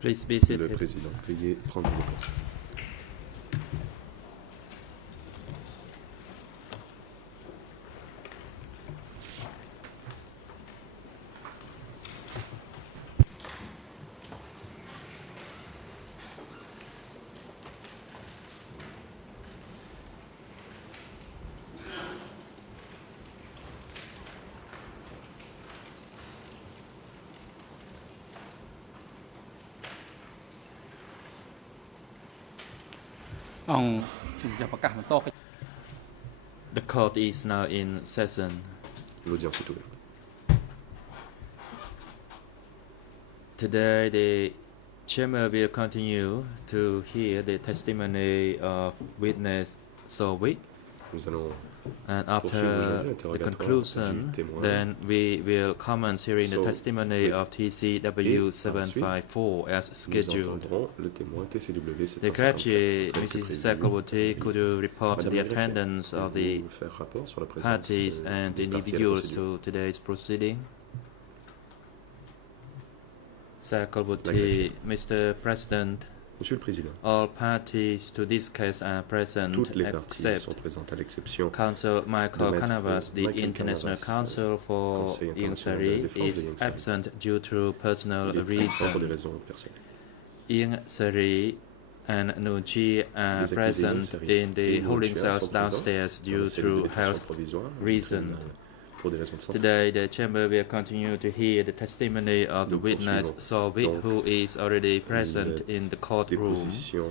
Please be Le seated. président, veuillez prendre vos places. The court is now in session. L'audience est ouverte. Today, the chamber will continue to hear the testimony of witness Sovic, Nous allons and poursuivre after aujourd'hui the l'interrogatoire conclusion, du témoin. then we will comment hearing the So, testimony of TCW et 754 as Nous scheduled. entendrons le témoin TCW The clergy, 754. Mrs. Chakraborty, could you report Madame the la greffière, attendance of the pouvez-vous faire rapport sur la présence parties and des parties à la individuals procédure? to today's proceeding? Chakraborty, greffière. Mr. President, Monsieur le Président, all parties to this case are present toutes les parties except sont présentes à l'exception Counsel Michael Maître Canavas, the Michael International Canavas, Counsel for Conseil Ieng international de la Sari, défense de is Ieng Sari. absent due to personal Il est absent pour des reasons. raisons personnelles. Ieng Sari and Nuji are Les accusés Ieng present Sari in the et holding Nuji cells sont présents downstairs dans due la cellule de to détention health provisoire du reasons. tribunal pour des raisons de santé. Today, the chamber will continue to hear the testimony of the Nous witness poursuivons Sovic, donc who is already present in the courtroom. Déposition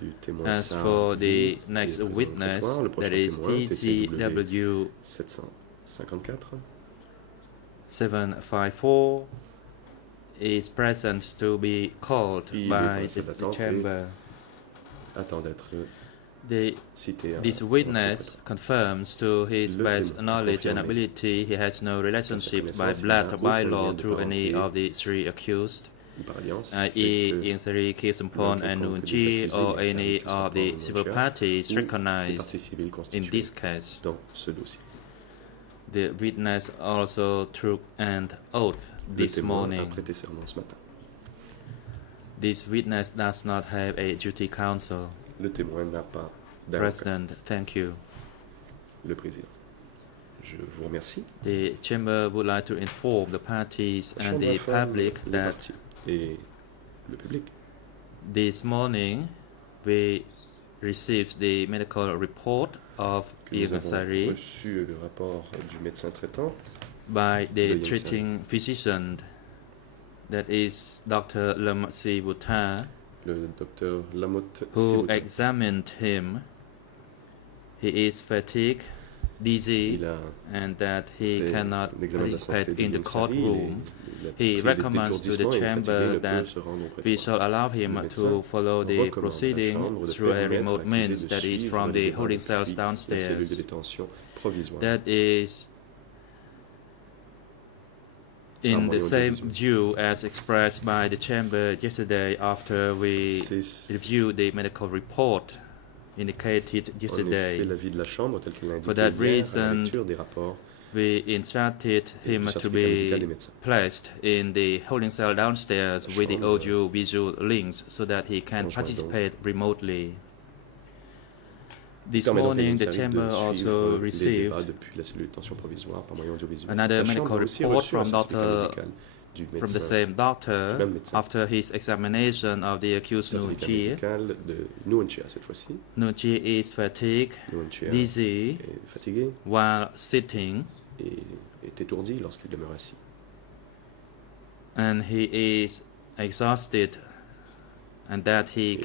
du témoin As Sarr for Lee, the qui est next présent au witness, comptoir, le prochain that is témoin, TCW 754, 754, is present to be called Il est by en salle the d'attente chamber. attend d'être cité à This notre witness confirms to his Le best témoin knowledge and confirme ability he has no relationship by connaissance, il blood n'a or by aucun law lien de through any parenté of the three accused, ou par alliance, i.e. et que Ieng Sari, Kisampon, and quelconque des Nunchi, accusés, or Ieng Sari, any Kisampon of the ou civil Nunchia, parties ou les recognized parties civiles in constituées this case. dans ce dossier. The witness also took an oath Le this témoin a morning. prêté serment ce matin. This witness does not have a duty counsel. Le témoin n'a pas d'avocat. President, thank you. Le président. Je vous remercie. The chamber would like to inform the parties La and Chambre the informe public les that parties et le public. this morning we received the medical report of Que nous Ieng avons Sari reçu le rapport du médecin traitant by de the Ieng treating physician, that is Dr. Lam Si Buta, le docteur Lamotte who Sibouta. examined him. He is fatigued, dizzy, Il a and that he fait cannot l'examen de la santé participate de in the Ieng Sari. courtroom. Il a He pris des recommends to the étourdissements et est fatigué, chamber ne that peut se rendre au we prétoire. shall allow him Le to médecin follow the recommande à la proceeding chambre de through a permettre remote à l'accusé means, de that is suivre from le the débat holding depuis cells la cellule de downstairs. détention provisoire. That is in the same view as expressed by the chamber yesterday after we C'est reviewed the medical report indicated en effet yesterday. l'avis de la chambre tel qu'elle l'a For indiqué that hier à la reason, lecture des rapports We instructed et him du to certificat médical des be médecins. placed in the holding cell downstairs with the Chambre audio-visual links so that he can conjoint participate remotely. This Permet donc à morning, Ieng the Sari chamber de also suivre les received débats depuis la cellule de détention provisoire par moyen audiovisuel. another La medical chambre a aussi report reçu un from certificat Dr. médical du from the médecin, same doctor même médecin. after his examination of the accused certificat Nuji. médical de Nuenchia cette fois-ci. Nuji is fatigued, Nuenchia dizzy est fatigué while sitting, et est étourdi lorsqu'il demeure assis. and he is exhausted, and that he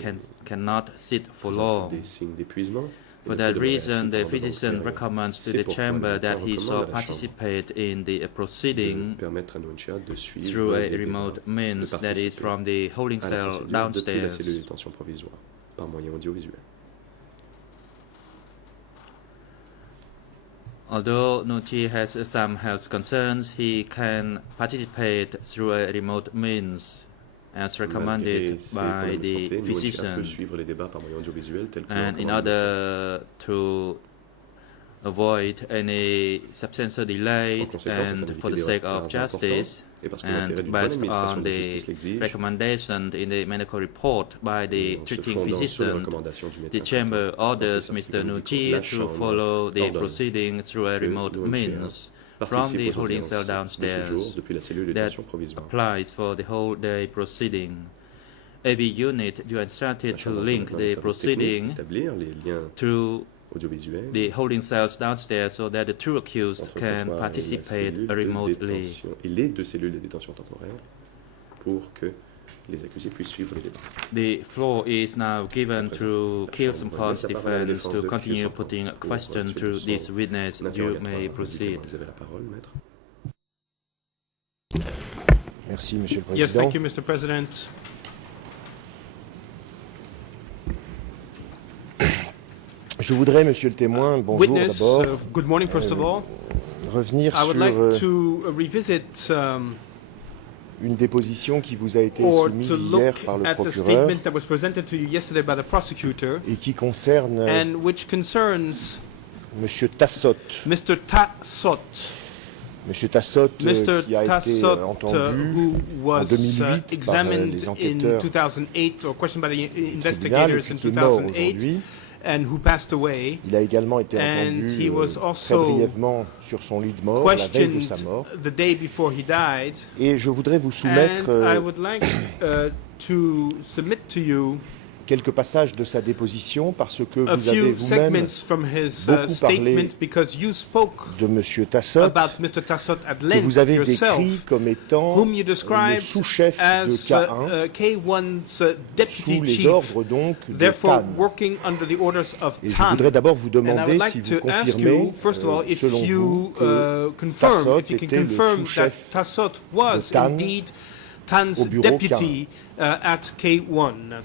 cannot sit for Présente long. des signes d'épuisement. For Il that peut demeurer reason, assis the pendant physician longtemps. recommends to C'est the pourquoi chamber le that médecin he recommande shall à la chambre participate in the de proceeding permettre à Nuenchia de suivre through a les débats, remote de means, that is participer from the holding à la cell procédure depuis la downstairs. cellule de détention provisoire par moyen audiovisuel. Although Nuti has some health concerns, he can participate through a remote means as recommended by the physician. And in order to avoid any substantial delay and for the sake of justice, and based on the recommendation in the medical report by the treating physician, the Chamber orders Mr. Nuti to follow the proceeding through a remote means from the holding cell downstairs. That applies for the whole day proceeding. AV unit, you are instructed to link the proceeding to the holding cells downstairs so that the two accused can participate remotely. Et les deux cellules de détention temporaire pour que les accusés puissent suivre les débats. The floor is now given to Kilson's defense to continue putting a question to this witness. You may proceed. Vous avez la parole, maître. Merci, Monsieur le Président. Yes, thank you, Mr. President. Je voudrais, Monsieur le témoin, bonjour Witness, d'abord, good morning, first of all. revenir I would sur like to revisit une déposition qui vous a été or soumise to hier look par le at the procureur statement that was presented to you yesterday by the prosecutor et qui concerne and which concerns Monsieur Tassot. Mr. Tassot. Monsieur Tassot Mr. qui a été Tassot, entendu who was en 2008 par examined les in enquêteurs 2008 or questioned by the tribunal et investigators puis in qui est mort 2008 aujourd'hui. and who passed away. Il a également été And entendu he was très also brièvement sur son lit de mort, la veille de Questioned sa mort. the day before he died. Et je voudrais vous soumettre And I would like to submit to you quelques passages de sa déposition parce que a vous avez few vous-même segments from his beaucoup parlé statement because you spoke de Monsieur Tassot, about Mr. Tassot at que length vous avez yourself, décrit comme étant whom you le described sous-chef de as K1, K1's deputy sous les chief, ordres donc de therefore TAN. working under the orders of Et je TAN. voudrais d'abord vous And I demander would like si vous to ask confirmez, you, first of all, if selon you vous, que confirm, Tassot if you can était le confirm that sous-chef Tassot was de TAN indeed TAN's au bureau deputy at K1.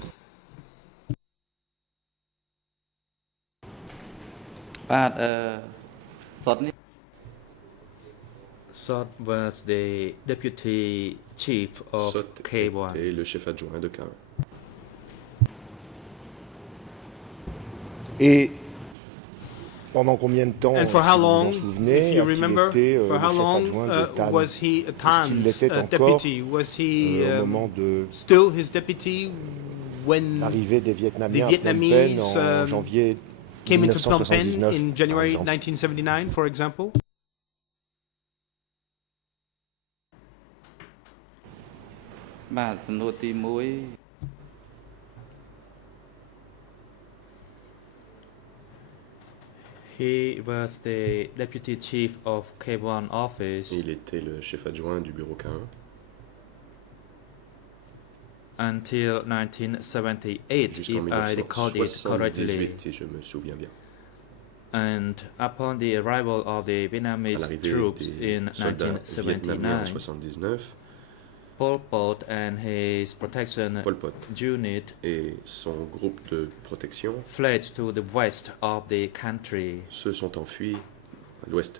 Sot was the deputy chief of Sot K1. était le chef adjoint de K1. Et pendant combien de temps, And si for how vous long, vous en souvenez, if you a-t-il remember, été for le how chef long adjoint de TAN was he Est-ce qu'il TAN's l'était encore deputy? Was he au moment de still his deputy when l'arrivée des Vietnamiens the à Phnom Penh Vietnamese, en janvier came into Phnom Penh 1979, in par January exemple. 1979, for example? He was the deputy chief of K1 office Il était le chef adjoint du bureau K1 until 1978, jusqu'en if I recall it correctly. 1978, si je me souviens bien. And upon the arrival of the À Vietnamese l'arrivée troops des in soldats vietnamiens en 1979, 1979, Pol Pot and his protection Pol Pot unit et son groupe de protection fled to the west of the country. se sont enfuis à l'ouest.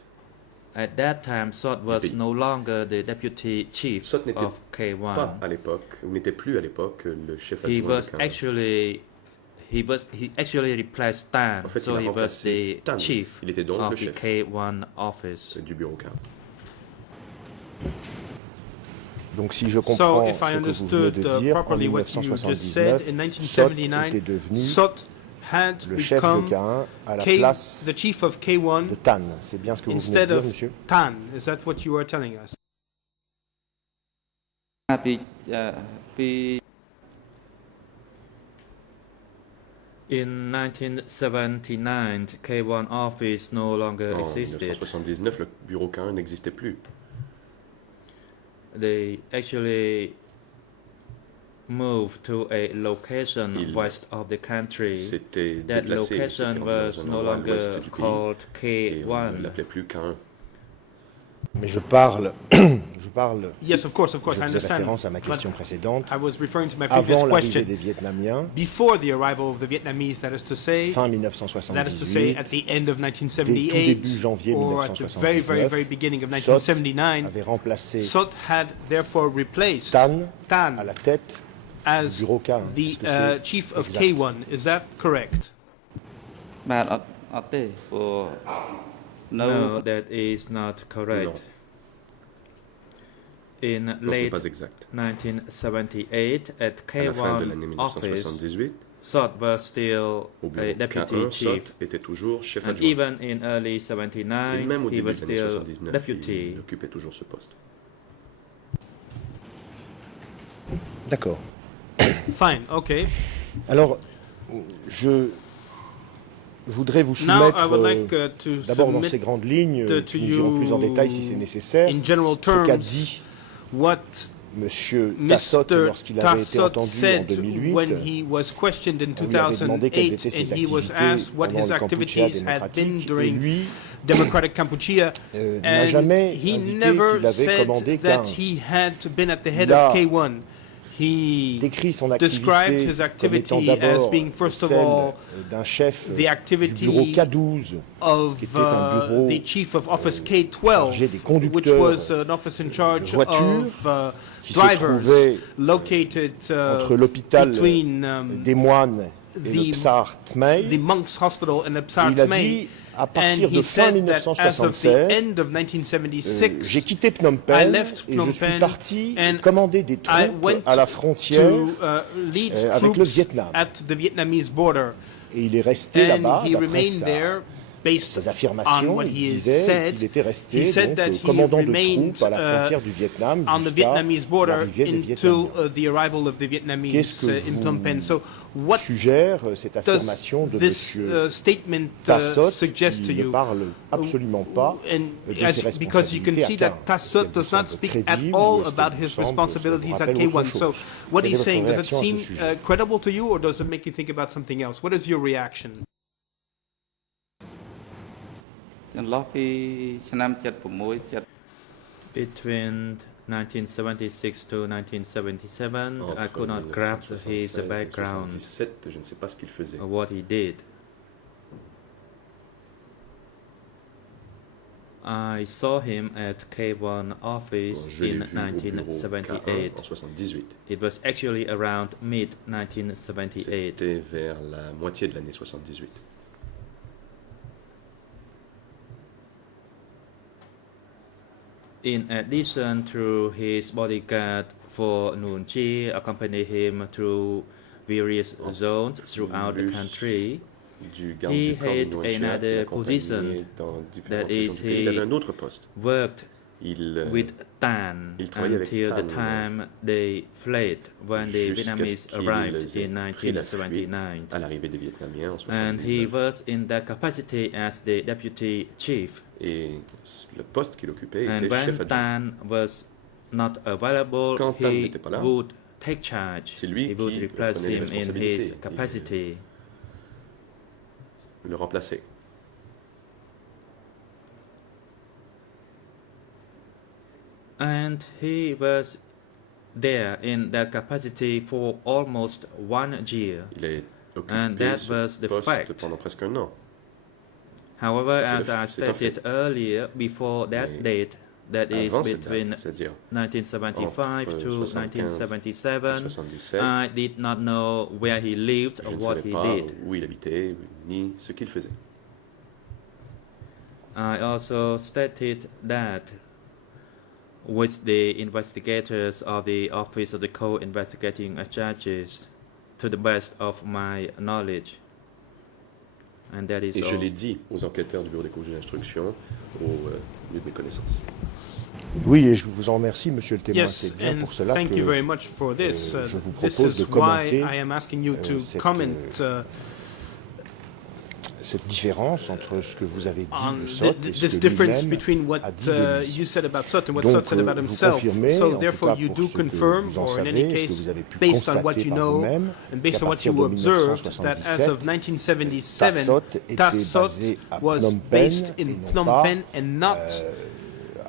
At that time, Sot was pays. no longer the deputy chief Sot n'était of Pas K1. à l'époque, ou n'était plus à l'époque le chef He adjoint was de K1. actually he actually replaced Tan, En fait, so il a he was remplacé the Tan. chief Il était donc of le the chef K1 office. du bureau K1. Donc si je So, comprends if I ce que vous venez understood de dire, en properly what you just said, 1979, in Sot 1979, était devenu Sot had le chef de become K1 à la K, place the chief of K1 de TAN. C'est bien ce que vous venez de instead dire, of monsieur? TAN. Is that what you are telling us? In 1979, K1 office no longer En existed. 1979, le bureau K1 n'existait plus. They actually moved to a location Il west of the country. S'était That déplacé, c'était location dans was un no endroit à l'ouest longer du pays, called et on ne K1. l'appelait plus K1. Mais je parle, Yes, of course, je I faisais understand. référence à ma But question précédente, I was referring to my previous avant l'arrivée question. des Vietnamiens, Before the arrival of the Vietnamese, that is to say, fin at 1978, the end of dès tout 1978, début janvier or at the very, very, 1979, very beginning of Sot 1979, avait remplacé Sot had therefore replaced Tan Tan à la tête as du bureau K1. the Est-ce que c'est chief of exact? K1. Is that correct? No, that is not correct. In Non, ce n'est late pas exact. 1978, at À la fin de K1 l'année office, 1978, Sot was still au a bureau deputy K1, chief. Sot était toujours chef And adjoint. even in early Et 79, même au he début was des années still 79, deputy. il occupait toujours ce poste. D'accord. Fine, okay. Alors, je voudrais vous Now I soumettre, would like to d'abord dans ces submit grandes lignes, to nous irons plus en détail si c'est nécessaire, in general ce qu'a terms dit what M. Tassot Mr. lorsqu'il avait été Tassot entendu en said 2008. when he was questioned in On lui avait demandé quelles 2008 étaient ses and he was activités asked what pendant his le Kampuchea activities had been démocratique, et during lui Democratic Kampuchea, n'a and jamais he indiqué never qu'il avait said commandé that K1. he had been at the head Il a of K1. He décrit son described activité his comme étant activity as d'abord being, first of celle all, d'un chef the du activity bureau K12, of qui était un bureau the chief of office chargé des K12, which conducteurs was an office in charge voitures of qui se drivers trouvait located entre l'hôpital between des moines et le the- Psar the Tmei. Monks Hospital and the Psar Il a Tmei. dit, à And partir he de fin said that as of the 1976, end of 1976, j'ai quitté Phnom I Penh left et Phnom je suis Penh parti and commander des I troupes went à la frontière to lead avec le troops Vietnam. at the Vietnamese border. Et il est resté là-bas, And he d'après remained there based ses on affirmations. what Il he disait said. qu'il était resté He said that donc, he commandant de remained troupes à la frontière du Vietnam on the jusqu'à Vietnamese border l'arrivée des until Vietnamiens. the arrival of the Vietnamese Qu'est-ce que in Phnom Penh. So vous what suggère cette does affirmation de this M. statement Tassot suggest to qui ne you? parle absolument pas And de ses because you can responsabilités à see that K1. Tassot Est-ce qu'elles does vous not semblent speak at crédibles all ou est-ce about qu'elles his vous semblent- responsibilities est-ce at qu'elles vous rappellent K1. autre So chose? what Quelle est he's votre saying, does it réaction à ce seem sujet? credible to you, or does it make you think about something else? What is your reaction? Between 1976 to 1977, I Entre could not grasp 1976 his et background 77, je ne sais pas ce qu'il faisait. or what he did. I saw him at K1 Bon, office je l'ai in vu au bureau K1 1978. en 78. It was actually around mid-1978. C'était vers la moitié de l'année 78. In addition to his bodyguard for Noon Chi, accompany him through various zones throughout the plus country. Du garde He du corps had de Nguyen Chi, another qui l'accompagnait position, dans différentes that régions is, du pays. Il avait he un autre poste. Worked Il, with Tan il travaillait avec until the Tan, time they fled when the jusqu'à Vietnamese ce qu'ils arrived aient in pris la fuite 1979. à l'arrivée des Vietnamiens en And he 79. was in that capacity as the deputy chief. Et le poste qu'il occupait And était when chef adjoint. Tan was not available, Quand Tan he n'était pas là, would take charge. c'est lui He would qui replace prenait les him in responsabilités. his capacity. Le remplaçait. And he was there in that capacity for almost 1 year. Il a And occupé that ce was the poste fact. pendant presque un an. However, Ça, as I c'est un fait. stated earlier, before that Mais date, that is Avant cette between date, c'est-à-dire 1975 entre to 75 1977, 77, I did not know where he lived je or ne what savais he pas did. où il habitait, ni ce qu'il faisait. I also stated that with the investigators of the Office of the Co-Investigating Judges, to the best of my knowledge. And that is Et je all. l'ai dit aux enquêteurs du bureau des juges d'instruction au mieux de mes connaissances. Oui, et je vous en remercie, monsieur le témoin. Yes, C'est bien and pour cela thank que you very much for this. je vous This propose is de why commenter I am asking you to cette, comment cette différence entre ce que vous avez dit on de Sot et ce this que difference lui-même between what a dit de lui. you said about Sot and what Donc, Sot said about vous himself. confirmez, en So tout therefore, cas you pour do ce que confirm, vous en or in savez, any ce que case, vous avez pu based on what constater you par know vous-même, and based qu'à on what partir you de observed, that as of 1977, 1977, Tassot était Tassot basé à was Phnom Penh based et in non Phnom pas, Penh and not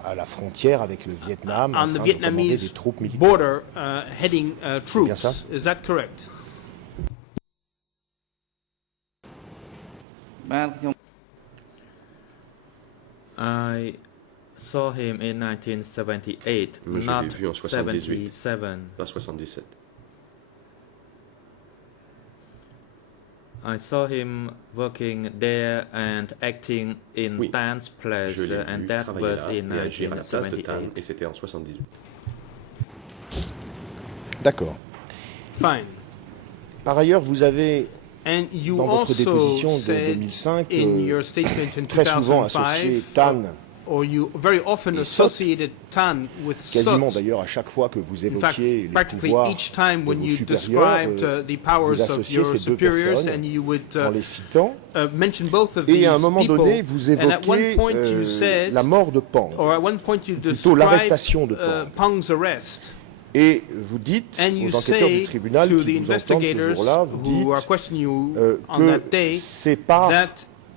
à la frontière avec le Vietnam en on the train de commander des Vietnamese troupes militaires. border, heading troops. ça? Is that correct? I saw him in 1978, Je l'ai not vu en 78, 77. pas 77. I saw him working there and acting in Oui, Tan's place, Je l'ai and vu that travailler was là in et agir à la place de Tan, 1978. et c'était en 78. D'accord. Fine. Par ailleurs, vous avez, And you dans votre also déposition de said 2005, in your statement in très souvent associé 2005, Tan, or you very often et Sot, associated Tan with quasiment Sot. d'ailleurs à chaque fois que vous In fact, évoquiez les practically pouvoirs each time de when vos you supérieurs, described the powers vous of associez your ces deux superiors, personnes and you would en les citant, mention both of et these à un moment people, donné, vous and at one évoquez point you said, la mort de Pang, or at one point you plutôt described l'arrestation de Pang. Pang's arrest. Et vous dites And you aux enquêteurs du say tribunal to the qui vous entendent ce investigators jour-là, vous who are dites questioning you on that que day c'est par that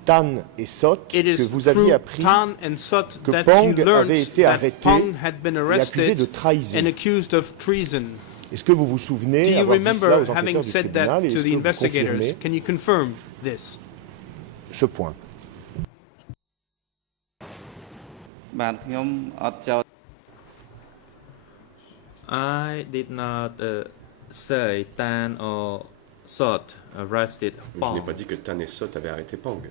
Tan et Sot it que is vous aviez through appris Tan and Sot que that Pang you learned avait été that arrêté Pang had been et accusé de arrested trahison. and accused of treason. Est-ce que vous vous souvenez Do you avoir dit cela remember aux having enquêteurs du said tribunal that et to est-ce the que vous investigators? confirmez Can you confirm this? ce point? I did not say Tan or Sot arrested Je n'ai Pang. pas dit que Tan et Sot avaient arrêté Pang.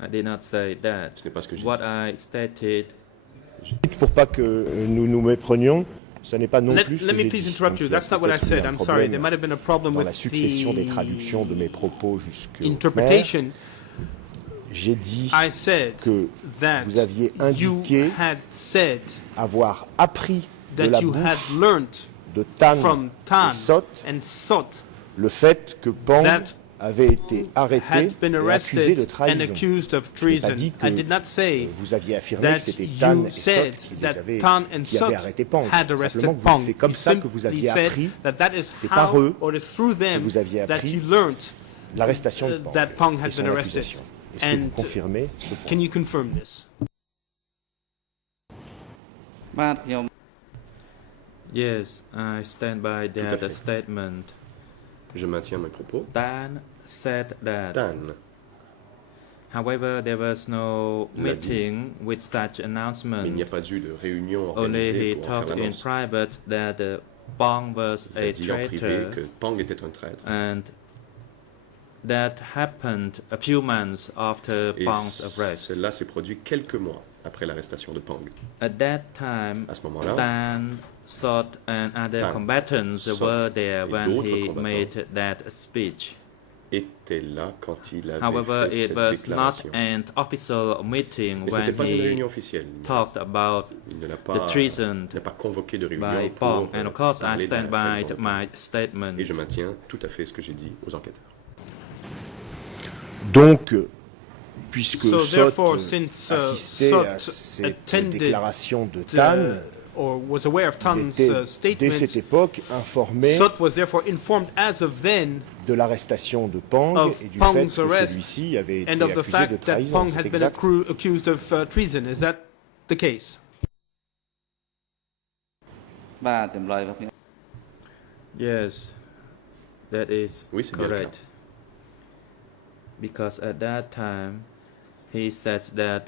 I did not say that. Ce n'est pas ce que j'ai What dit. I stated, Pour pas que nous nous méprenions, ce n'est pas non Let plus ce me que j'ai please dit. interrupt Donc, you. il y a That's not what I peut-être eu said. un I'm sorry. There problème might have been a problem dans with la succession des the traductions de mes propos jusqu'au interpretation. J'ai dit I said que that vous aviez you indiqué had said avoir appris de that la you had bouche learnt de Tan from et Tan Sot and Sot le fait que Pang that avait été arrêté had been et accusé de arrested and trahison. accused of Je n'ai pas treason. dit que I did not say vous aviez affirmé que that c'était Tan you et Sot said qui that avaient Tan and qui Sot avaient arrêté Pang. had Simplement, arrested vous- Pang. c'est comme You ça que vous simply aviez said appris that is c'est par eux how, or it is through them vous aviez that appris you learnt l'arrestation de Pang that Pang et had son been arrested. accusation. Est-ce que vous And confirmez ce point? can you confirm this? yes, I stand by à that fait. statement. Je maintiens mes propos. Tan said that. Tan, However, there was no Il a dit. meeting with such mais il n'y announcement. a pas eu de réunion Only organisée he pour en talked faire in l'annonce. private that Pang was Il a a dit en privé traitor, que Pang était un traître. and that happened a few months after Et Pang's arrest. cela s'est produit quelques mois après l'arrestation de Pang. At that time, À ce moment-là, Tan, Sot, and other Tan, combatants Sot were there et when d'autres he combattants made that speech. était là quand il avait However, fait it cette was not déclaration. an official meeting Mais ce n'était when pas une he réunion officielle. talked about Il ne l'a the pas, treason il n'a pas convoqué de by réunion Pang. pour And of course, I parler de la stand by trahison de my Pang. statement. Et je maintiens tout à fait ce que j'ai dit aux enquêteurs. Donc, puisque So Sot therefore, since assistait Sot à cette attended déclaration de Tan, or was aware of il Tan's était dès statement, cette époque informé Sot was therefore informed as of then de l'arrestation de Pang of et du Pang's fait que arrest celui-ci avait été and of the accusé de fact that trahison. Pang C'est had been exact. accused of treason. Is that the case? Yes, that is Oui, c'est bien le cas. correct. Because at that time, he said that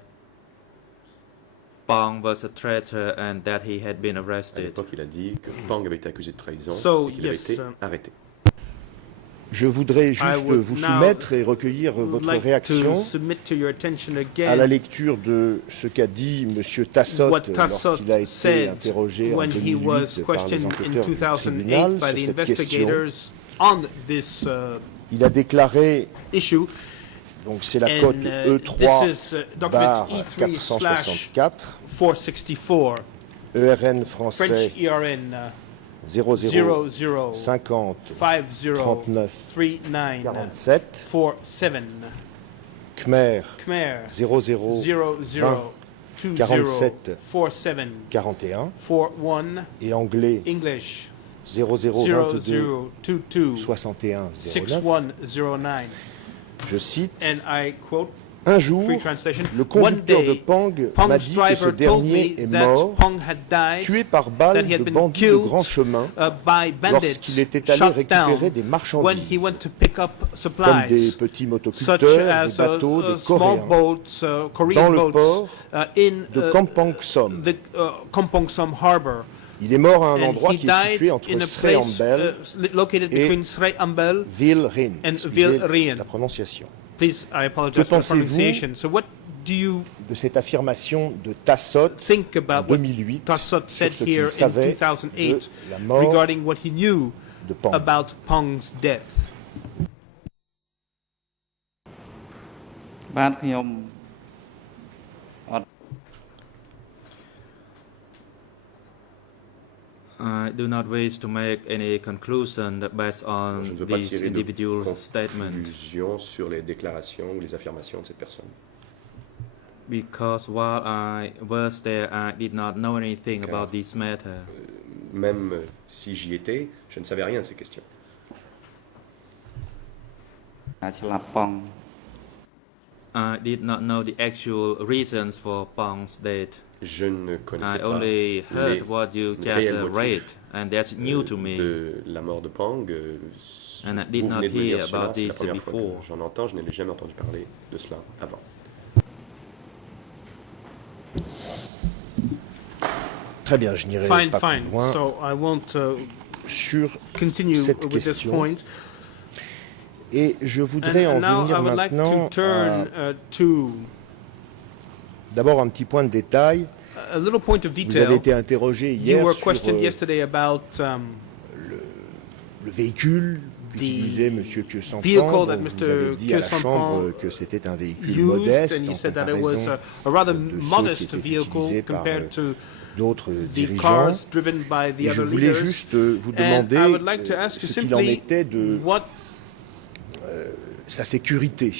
Pang was a traitor and that he had been À arrested. l'époque, il a dit que Pang avait été accusé de trahison So, et qu'il yes, avait été arrêté. Je voudrais juste would vous now soumettre et recueillir votre Like réaction to submit to your attention à la again lecture de ce qu'a dit M. Tassot what Tassot lorsqu'il a été said interrogé en when he was 2008 par les questioned in enquêteurs du 2008 tribunal by the sur cette question. investigators on this Il a déclaré, issue. donc c'est la And cote this is document bar E3/464, 464, ERN français French ERN 00 00 50 50 39 39 47, 47 Khmer Khmer 00 00 20 47 47 41 41 et anglais English 0022 0022 61 09. 6109. Je cite, And I quote, Un jour, free translation. le One conducteur de day, Pang m'a Pang's dit que ce driver told me dernier est that mort, Pang had died, tué par that balle he had de been bandits de killed grand chemin by bandits lorsqu'il était allé shot récupérer down des when he marchandises, went to pick up comme des supplies, petits such motoculteurs, des as bateaux, des small Coréens, boats, dans Korean le boats, port in de Kampong Som. the Kampong Som harbor. Il est mort à un And endroit he qui est died situé in entre a Srey place Ambel located et between Srey Ambel. Ville-Rhin. and Excusez Ville-Rhin. la prononciation. Please, I apologize for the pensez-vous pronunciation. So what do you De cette affirmation de Tassot think en about what 2008 Tassot said sur ce here qu'il in savait 2008 de la mort regarding what he knew de Pang. about Pang's death? បាទខ្ញុំ I do not wish to make any conclusion based Je on ne veux pas these tirer de individual statements conclusion sur les déclarations ou les affirmations de cette personne. because while I was there, I did not know anything about this matter. Même si j'y étais, je ne savais rien de ces questions. ឆ្លាប់ប៉ង់ I did not know the actual reasons for Pong's death. Je ne connaissais I pas only heard les what you just réels motifs read, and that's new to me. de la mort de Pang. And I did Vous not venez de me hear dire cela, about c'est la this première fois before. que j'en entends, je n'ai jamais entendu parler de cela avant. Très bien, je n'irai Fine, pas fine. plus loin So I won't sur continue cette with this question. point. Et je voudrais en And now I venir would like maintenant to turn to d'abord un petit point de détail. a little point of Vous avez detail. été interrogé You hier were sur questioned yesterday about le véhicule the qu'utilisait M. Kyosampan. vehicle Bon, that vous Mr. avez dit à la Kyosampan Chambre que c'était un véhicule used, modeste and you en said that it was comparaison a rather de ceux qui modest étaient vehicle utilisés par compared to d'autres the dirigeants. cars driven by the Et je other voulais leaders. juste vous And demander I would like to ask you ce qu'il en simply était de what sa sécurité.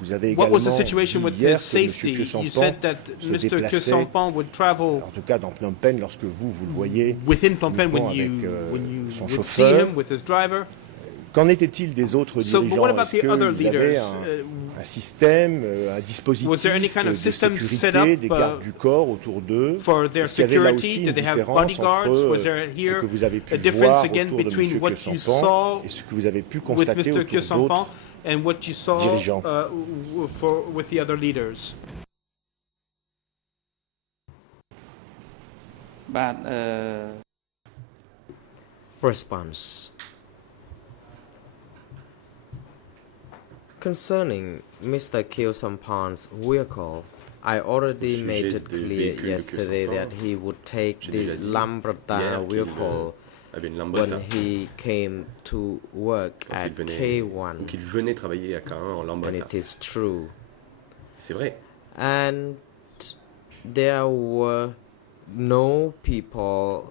Vous avez what également was the situation dit with hier his que M. safety? You Kyosampan said that se Mr. déplaçait, Kyosampan would travel en tout cas dans Phnom Penh, lorsque vous le voyez, within Phnom Penh uniquement when avec you son would see chauffeur. him with his driver. Qu'en était-il des autres So, but what dirigeants? about Est-ce the other qu'ils avaient leaders? un système, un Was dispositif there any kind de of system set sécurité, up, des gardes du corps autour d'eux? for their Est-ce qu'il y avait là security? aussi une Did they have différence bodyguards? entre Was there ce here que vous avez pu a difference voir again autour de between M. what you Kyosampan saw et ce que vous avez pu with constater Mr. autour Kyosampan d'autres and what you saw dirigeants? with the other leaders? បាទ Response. Concerning Mr. Kyosampan's vehicle, I already Au made sujet it du clear véhicule de yesterday Kyosampan, that he would take j'ai the déjà dit Lambretta hier qu'il, vehicle avait une when Lambretta he came to work quand at il venait, ou K1, qu'il venait travailler à K1 en and Lambretta. it is true. C'est vrai. And there were no people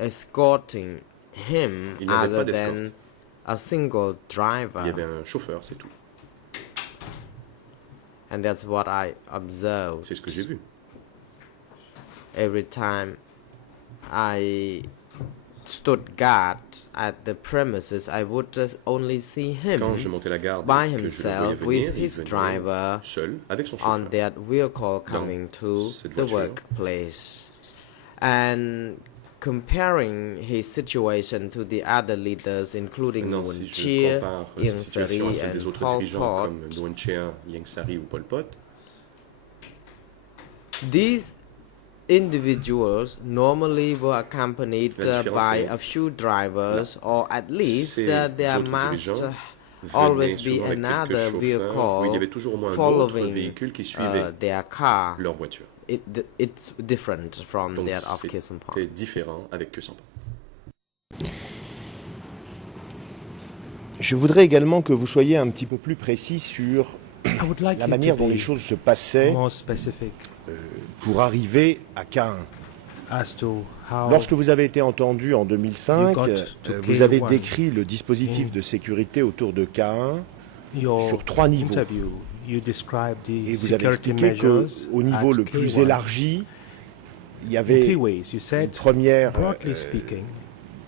escorting him Il n'avait other pas d'escorte. than a single Il y driver. avait un chauffeur, c'est tout. And that's what I observed. C'est ce que j'ai vu. Every time I stood guard at the premises, I would just only see Quand je him montais la garde, by que je le voyais himself venir, with il his venait driver seul avec son on chauffeur. that vehicle coming to cette the voiture. workplace. And comparing his situation to the other leaders, including Maintenant, Nguyen si je Chia, compare Ieng cette situation à Sari, celle and des autres Pol dirigeants Pot, comme Nguyen Chia, Ieng Sari ou Pol Pot, these individuals normally were accompanied La différence by est a few drivers, or at least ces there autres must dirigeants always venaient be souvent avec another quelques chauffeurs, où il y avait toujours au moins d'autres following véhicules qui suivaient their car. leur voiture. It's different from Donc that of Kyosampan. c'était différent avec Kyosampan. Je voudrais également que vous soyez un petit peu plus précis sur I would like la you manière to dont les be choses se passaient more specific pour arriver à K1. as to how Lorsque vous avez été entendu en 2005, You got to vous avez K1 décrit le dispositif in de sécurité autour de K1 your sur 3 niveaux. interview, you described Et the vous avez security expliqué measures qu'au niveau at le plus K1. élargi, il y In avait key ways, you une said, première broadly speaking,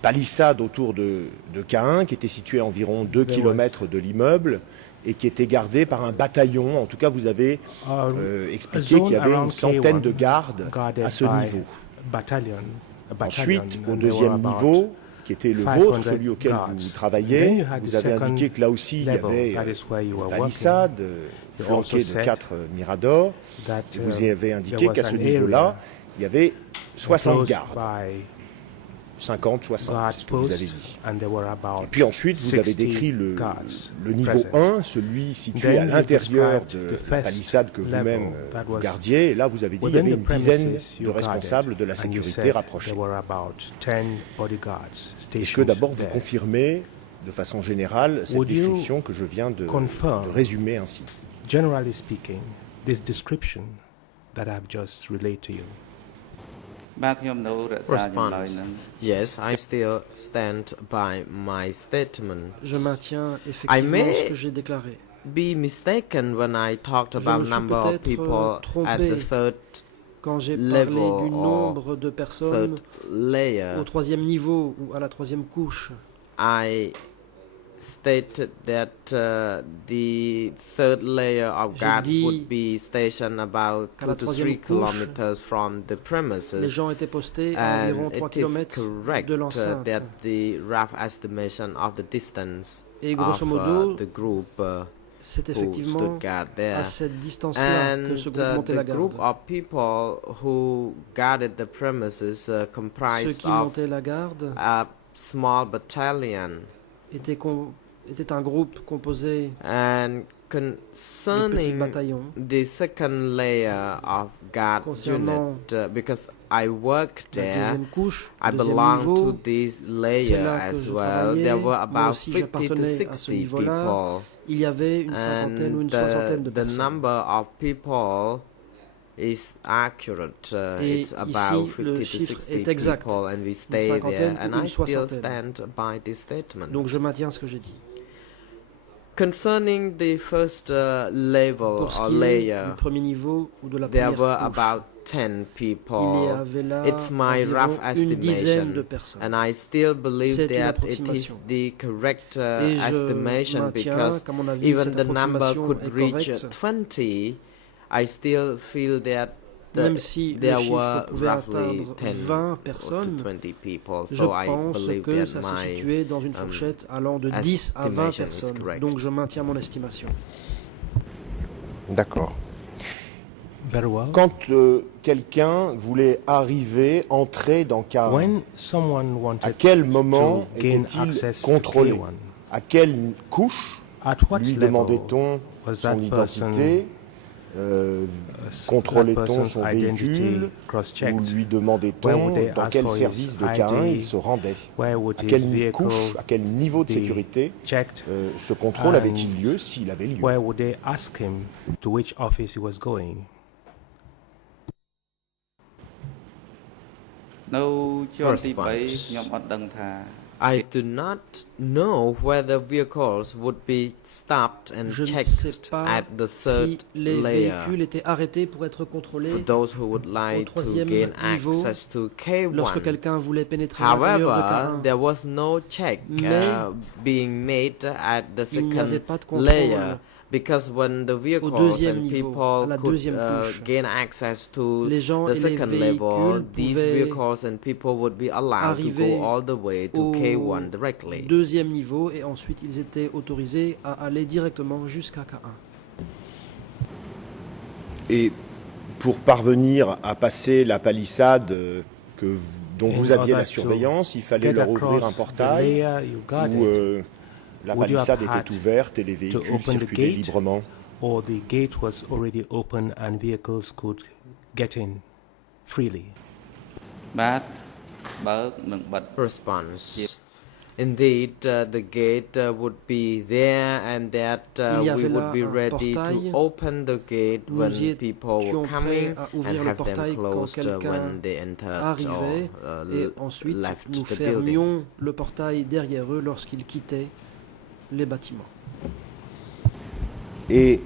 palissade autour de K1 qui était située à environ 2 There km de l'immeuble et qui était gardé par un bataillon. En tout cas, vous avez expliqué qu'il y avait une centaine de gardes à ce niveau. Ensuite, au deuxième niveau, qui était le vôtre, celui auquel vous travaillez, vous avez indiqué que là aussi, il y avait une palissade flanquée de 4 miradors. Et vous avez indiqué qu'à ce niveau-là, il y avait 60 gardes. 50, 60, c'est ce que vous avez dit. Et puis ensuite, vous avez décrit le niveau 1, celui situé à l'intérieur de la palissade que vous-même vous gardiez. Et là, vous avez dit qu'il y avait une dizaine de responsables de la sécurité rapprochés. Est-ce que d'abord vous confirmez de façon générale cette description que je viens de résumer ainsi? Generally speaking, this description that I've just relayed to you. Response. Yes, I still stand by my statement. Je maintiens effectivement ce que j'ai déclaré. Be mistaken when I talked about number of people at the third quand j'ai parlé du nombre de personnes layer. Au troisième niveau ou à la troisième couche. I stated that the third layer of guards would be stationed about 2 to 3 kilometers from the premises. Les gens étaient postés à environ 3 km de l'enceinte. That the rough estimation of the distance Et grosso modo, of the group c'est effectivement à cette distance-là que ce groupe montait la garde. The group of people who guarded the premises comprised of a small battalion. Était un groupe composé and concerning the second layer of guard unit, because I worked there, I belong to this layer as well. There were about 50 to 60 people. Il y avait une cinquantaine ou une soixantaine de personnes. The number of people is accurate. It's about 50 to 60 people, and we stay there. And I still stand by this statement. Donc je maintiens ce que j'ai dit. Concerning the first level or layer, du premier niveau ou de la there première were couche, about 10 people. il y avait là It's my rough une dizaine de estimation, personnes. and I still believe C'est une that it is approximation. the correct Et je estimation, maintiens because qu'à mon avis, even cette the number approximation could est reach correcte. 20. I still feel that Même si le there chiffre were pouvait roughly atteindre 10 20 or to personnes, 20 people. je So I pense believe que that ça se my situait dans une fourchette allant de 10 à 20 estimation is personnes. correct. Donc je maintiens mon estimation. D'accord. Very well. Quand quelqu'un voulait entrer dans K1, When someone wanted à quel moment to gain était-il access to contrôlé? K1, À quelle couche at what lui level demandait-on was son that person identité? Contrôlait-on person's son identity véhicule? Ou cross-checked? lui Where would demandait-on they dans ask quel for his service de ID? K1 il se rendait? Where would À his quelle vehicle couche, à quel niveau de be sécurité checked? ce contrôle And avait-il lieu, s'il avait lieu? Where would they ask him to which office he was going? I do not know whether vehicles would be stopped and Je ne sais checked pas at the si third les layer. véhicules étaient arrêtés pour être contrôlés For those who would like to troisième gain niveau, access to lorsque K1. quelqu'un voulait pénétrer à l'intérieur However, de K1. there was no check Mais being made at the il n'y avait second pas de contrôle layer, because when the vehicles deuxième and niveau, people à la could deuxième couche. gain access to Les gens the et les second level, véhicules these pouvaient vehicles and people would be allowed to arriver go all the way to au K1 directly. deuxième niveau et ensuite ils étaient autorisés à aller directement jusqu'à K1. Et pour parvenir à passer la palissade dont vous In aviez la order to surveillance, il fallait get leur ouvrir un across the portail layer you guarded, où la Would you have palissade had était ouverte et les to véhicules open the circulaient gate? librement. or the gate was already open and vehicles could get in freely? Response. Indeed, the gate would be there, and that Il y avait we would là be un ready portail. to open the gate Nous when y people étions were prêts coming à and ouvrir le have them portail quand closed quelqu'un when they entered arrivait or et ensuite left nous the building. fermions le portail derrière eux lorsqu'ils quittaient les bâtiments. Et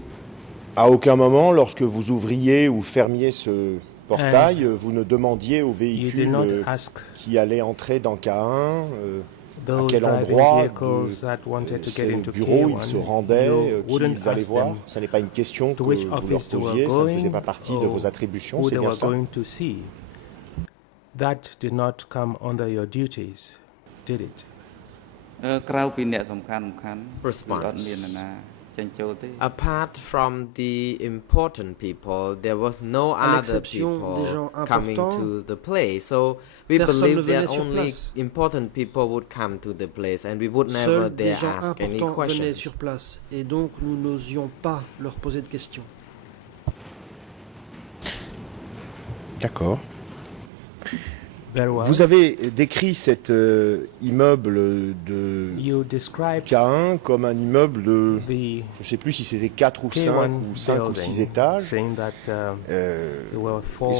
à aucun moment, lorsque vous ouvriez ou fermiez ce portail, vous ne demandiez aux You did véhicules not ask qui allaient entrer dans K1 à quel endroit de ces bureaux ils se rendaient, qui ils allaient voir. Ce n'est pas une question que vous leur posiez, ça ne faisait pas partie de vos attributions, c'est bien ça? That did not come under your duties, did it? Response. Apart from the important people, there was no other people coming to the place. So we believe that only important people would come to the place, and we would never dare ask any questions. Sur place, et donc nous n'osions pas leur poser de questions. D'accord. Vous avez décrit cet immeuble de K1 comme un immeuble de, je ne sais plus si c'était 4 ou 5 ou 5 ou 6 étages. Est-ce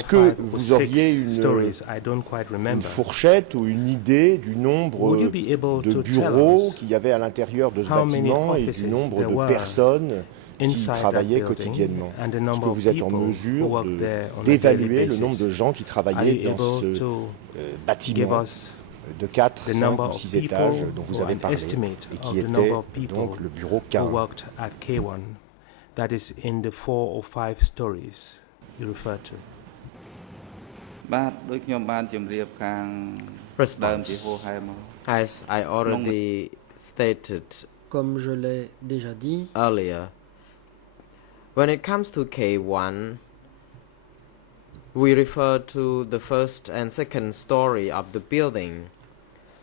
que vous auriez une fourchette ou une idée du nombre de bureaux qu'il y avait à l'intérieur de ce bâtiment et du nombre de personnes qui travaillaient quotidiennement? Est-ce que vous êtes en mesure d'évaluer le nombre de gens qui travaillaient dans ce bâtiment de 4, 5 ou 6 étages dont vous avez parlé et qui était donc le bureau K1? That is in the 4 or 5 stories you refer to. Response. As I already stated, comme je l'ai déjà dit earlier, when it comes to K1, we refer to the first and second story of the building.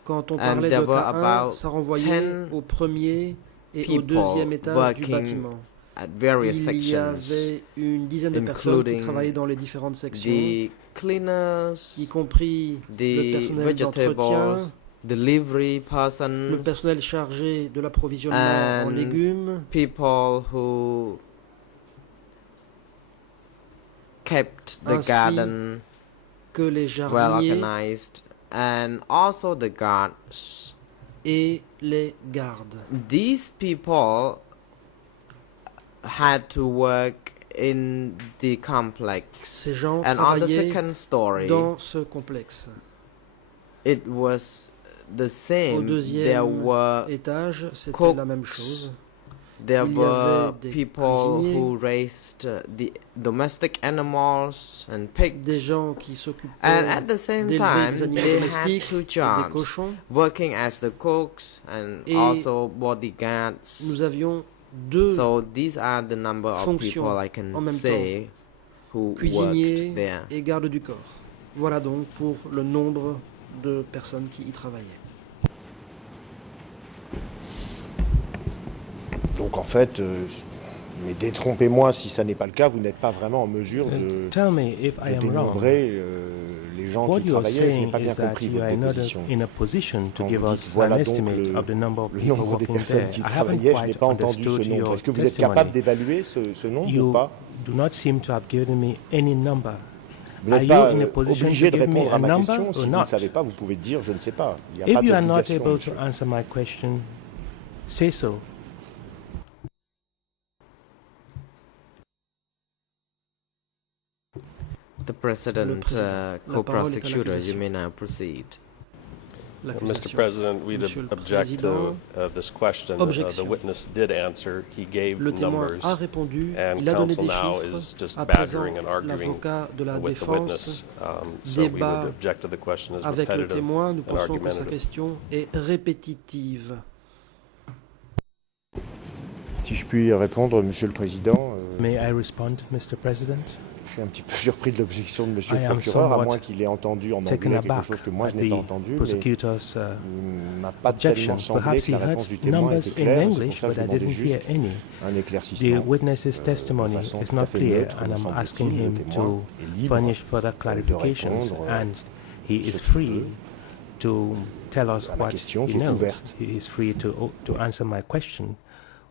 Quand on parlait de K1, ça renvoyait au premier et au deuxième étage du bâtiment. At various Il y avait une dizaine de personnes qui travaillaient dans les différentes sections, cleaners, y compris le personnel d'entretien, delivery persons, le personnel chargé de l'approvisionnement en légumes, people who kept the garden que les well jardiniers organized, and also the guards. Et les gardes. These people had to work in the complex. Ces gens and on the second story, dans ce complexe. It was the same. Au deuxième étage, c'était la même chose. There were people who raised the domestic animals and pigs. Des gens qui s'occupaient and at the same time, they had 2 des jobs, cochons, working as the cooks and also bodyguards. Nous avions 2 so these are the number of people I can say who cuisiniers worked there. Et gardes du corps. Voilà donc pour le nombre de personnes qui y travaillaient. Donc en fait, mais détrompez-moi si ça n'est pas le cas, vous n'êtes pas vraiment en mesure de dénombrer les gens qui travaillaient. Je n'ai pas bien compris votre déposition. Quand vous dites voilà donc le nombre des personnes qui travaillaient, je n'ai pas entendu ce nombre. Est-ce que vous êtes capable d'évaluer ce nombre ou pas? Do not seem to have given me any number. Vous n'êtes pas obligé de répondre à ma question. Si vous ne savez pas, vous pouvez dire je ne sais pas. Il n'y a pas d'obligation. If you are not able to answer my question, say so. The President, co-prosecutor, you may now proceed. Mr. President, we'd object to this question. The witness did answer. He gave numbers, and counsel now is just badgering and arguing with the witness. So we would object to the question as repetitive and argumentative. Si je puis répondre, Monsieur le Président. May I respond, Mr. President? Je suis un petit peu surpris de l'objection de Monsieur le procureur, à moins qu'il ait entendu en anglais quelque chose que moi je n'ai pas entendu, mais il m'a pas tellement semblé que la réponse du témoin était claire, c'est pour ça que je demandais juste un éclaircissement. The witness's testimony is not clear, and I'm asking him to furnish further clarifications, and he is free to tell us what he knows. He is free to answer my question,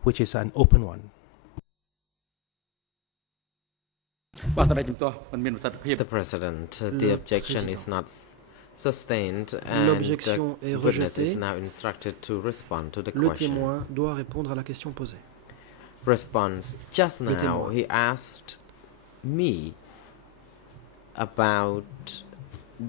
which is an open one. The President, the objection is not sustained, and the witness is now instructed to respond to the question. Le témoin doit répondre à la question posée. Response. Just now, he asked me about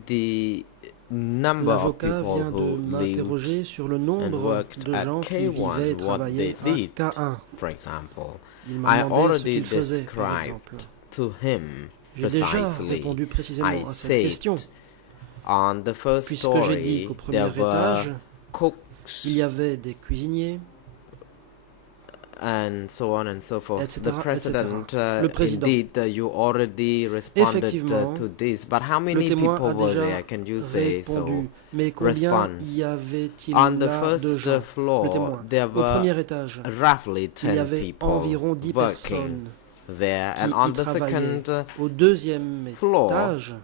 the number of people vient de who m'interroger sur le nombre de gens qui vivaient et travaillaient à K1. For example, Il m'a I demandé ce already qu'il faisait, par exemple. described to him J'ai déjà precisely. répondu précisément I à cette said question, on the first puisque j'ai dit story qu'au premier there were étage, cooks il y avait des cuisiniers, and so on and so forth. etc., The president, Le président. indeed, you already responded Effectivement, to this, but how le many témoin people a were déjà there? Can you say so? répondu. Mais combien Response. y avait-il On the là de first gens? Le floor, témoin. there Au were premier étage, roughly il y 10 avait people environ 10 working personnes there, qui and on y the travaillaient. second Au deuxième floor, étage,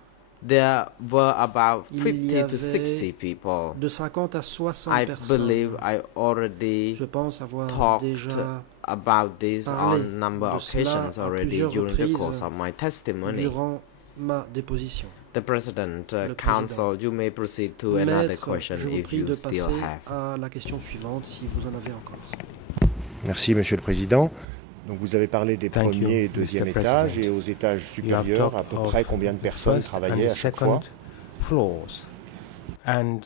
there were about il y 50 to avait 60 people. de 50 à 60 I personnes. believe I already Je pense avoir talked déjà about this parlé on number de of cela occasions à already plusieurs during the reprises course of my testimony. durant ma déposition. The President, Le Counsel, you may proceed to another Maître, question je vous if prie you de still passer have. à la question suivante si vous en avez encore. Merci, Monsieur le Président. Donc vous avez parlé des Thank premiers et you, deuxième Mr. étages President. et aux étages You have supérieurs, à talked peu of près combien de personnes first travaillaient and à chaque fois? second floors. And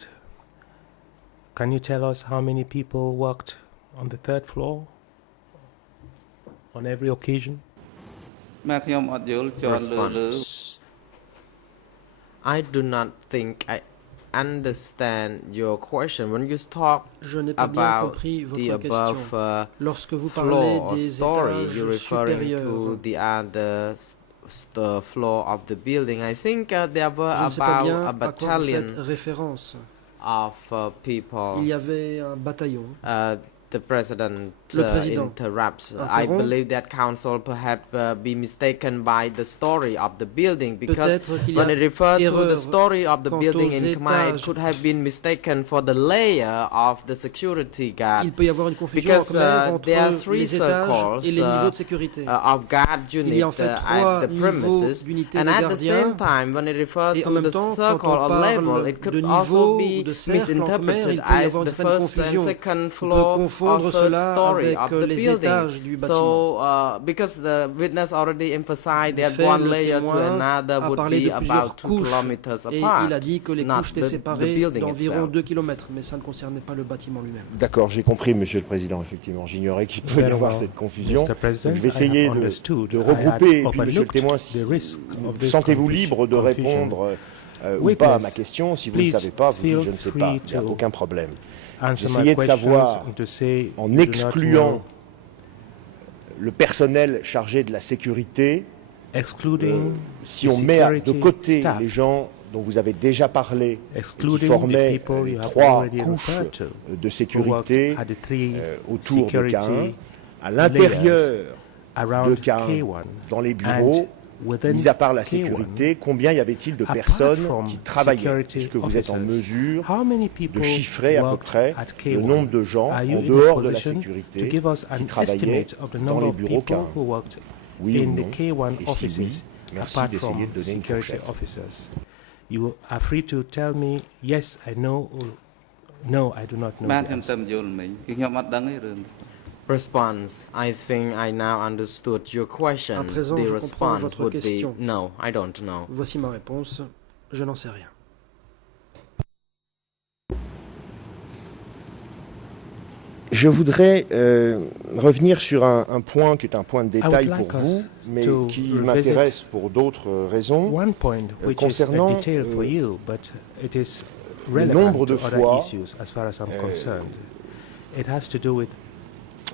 can you tell us how many people worked on the third floor on every occasion? Response. I do not think I understand your question. When you talk Je n'ai pas bien about compris the votre question. above Lorsque vous parlez floor or des story, you're étages referring to supérieurs, the other the floor of the building. I think there were je ne sais pas bien about a à quoi vous battalion faites référence. of people. Il y avait un bataillon. The President Le président interrupts. I interrompt. believe that counsel perhaps be mistaken by the story of the building because Peut-être qu'il y when a it referred to the erreur story of the quant building aux in Khmer, it étages. could have been mistaken for the layer of the security guard. Il peut y avoir une confusion Because, en Khmer there are entre three les étages circles, et les niveaux de sécurité. Of guard Il unit y a en fait at trois the niveaux premises, d'unités and de at the gardiens. same time, when it referred Et en to même the temps, circle quand on or parle level, it de could niveau also ou be de cercle en Khmer, misinterpreted il peut y as avoir une the certaine first and confusion. second On peut floor confondre or third cela story avec of the les building. étages du bâtiment. So, because the witness already emphasized that fait, one le layer to témoin another a would parlé be de plusieurs about 2 couches kilometers et apart, il a dit que les not couches étaient the séparées building d'environ itself. 2 km, mais ça ne concernait pas le bâtiment lui-même. D'accord, j'ai compris, Monsieur le Président, effectivement. J'ignorais qu'il peut y avoir cette confusion. Donc, je vais essayer de regrouper, et puis Monsieur le témoin, sentez-vous libre de répondre ou pas à ma question. Si vous ne savez pas, vous dites je ne sais pas, il n'y a aucun problème. J'essayais de savoir, en excluant le personnel chargé de la sécurité, si on met de côté les gens dont vous avez déjà parlé, qui formaient trois couches de sécurité autour de K1, à l'intérieur de K1, dans les bureaux, mis à part la sécurité, combien y avait-il de personnes qui travaillaient? Est-ce que vous êtes en mesure de chiffrer à peu près le nombre de gens en dehors de la sécurité qui travaillaient dans les bureaux K1? Oui ou non? Et si oui, merci d'essayer de donner une fourchette. You are free to tell me yes, I know, or no, I do not know. Response. I think I now understood your question. À présent, the je comprends response votre would question. be no, I don't know. Voici ma réponse. Je n'en sais rien. Je voudrais revenir sur un point qui est un point de détail pour vous, mais qui m'intéresse pour d'autres raisons, concernant le nombre de fois,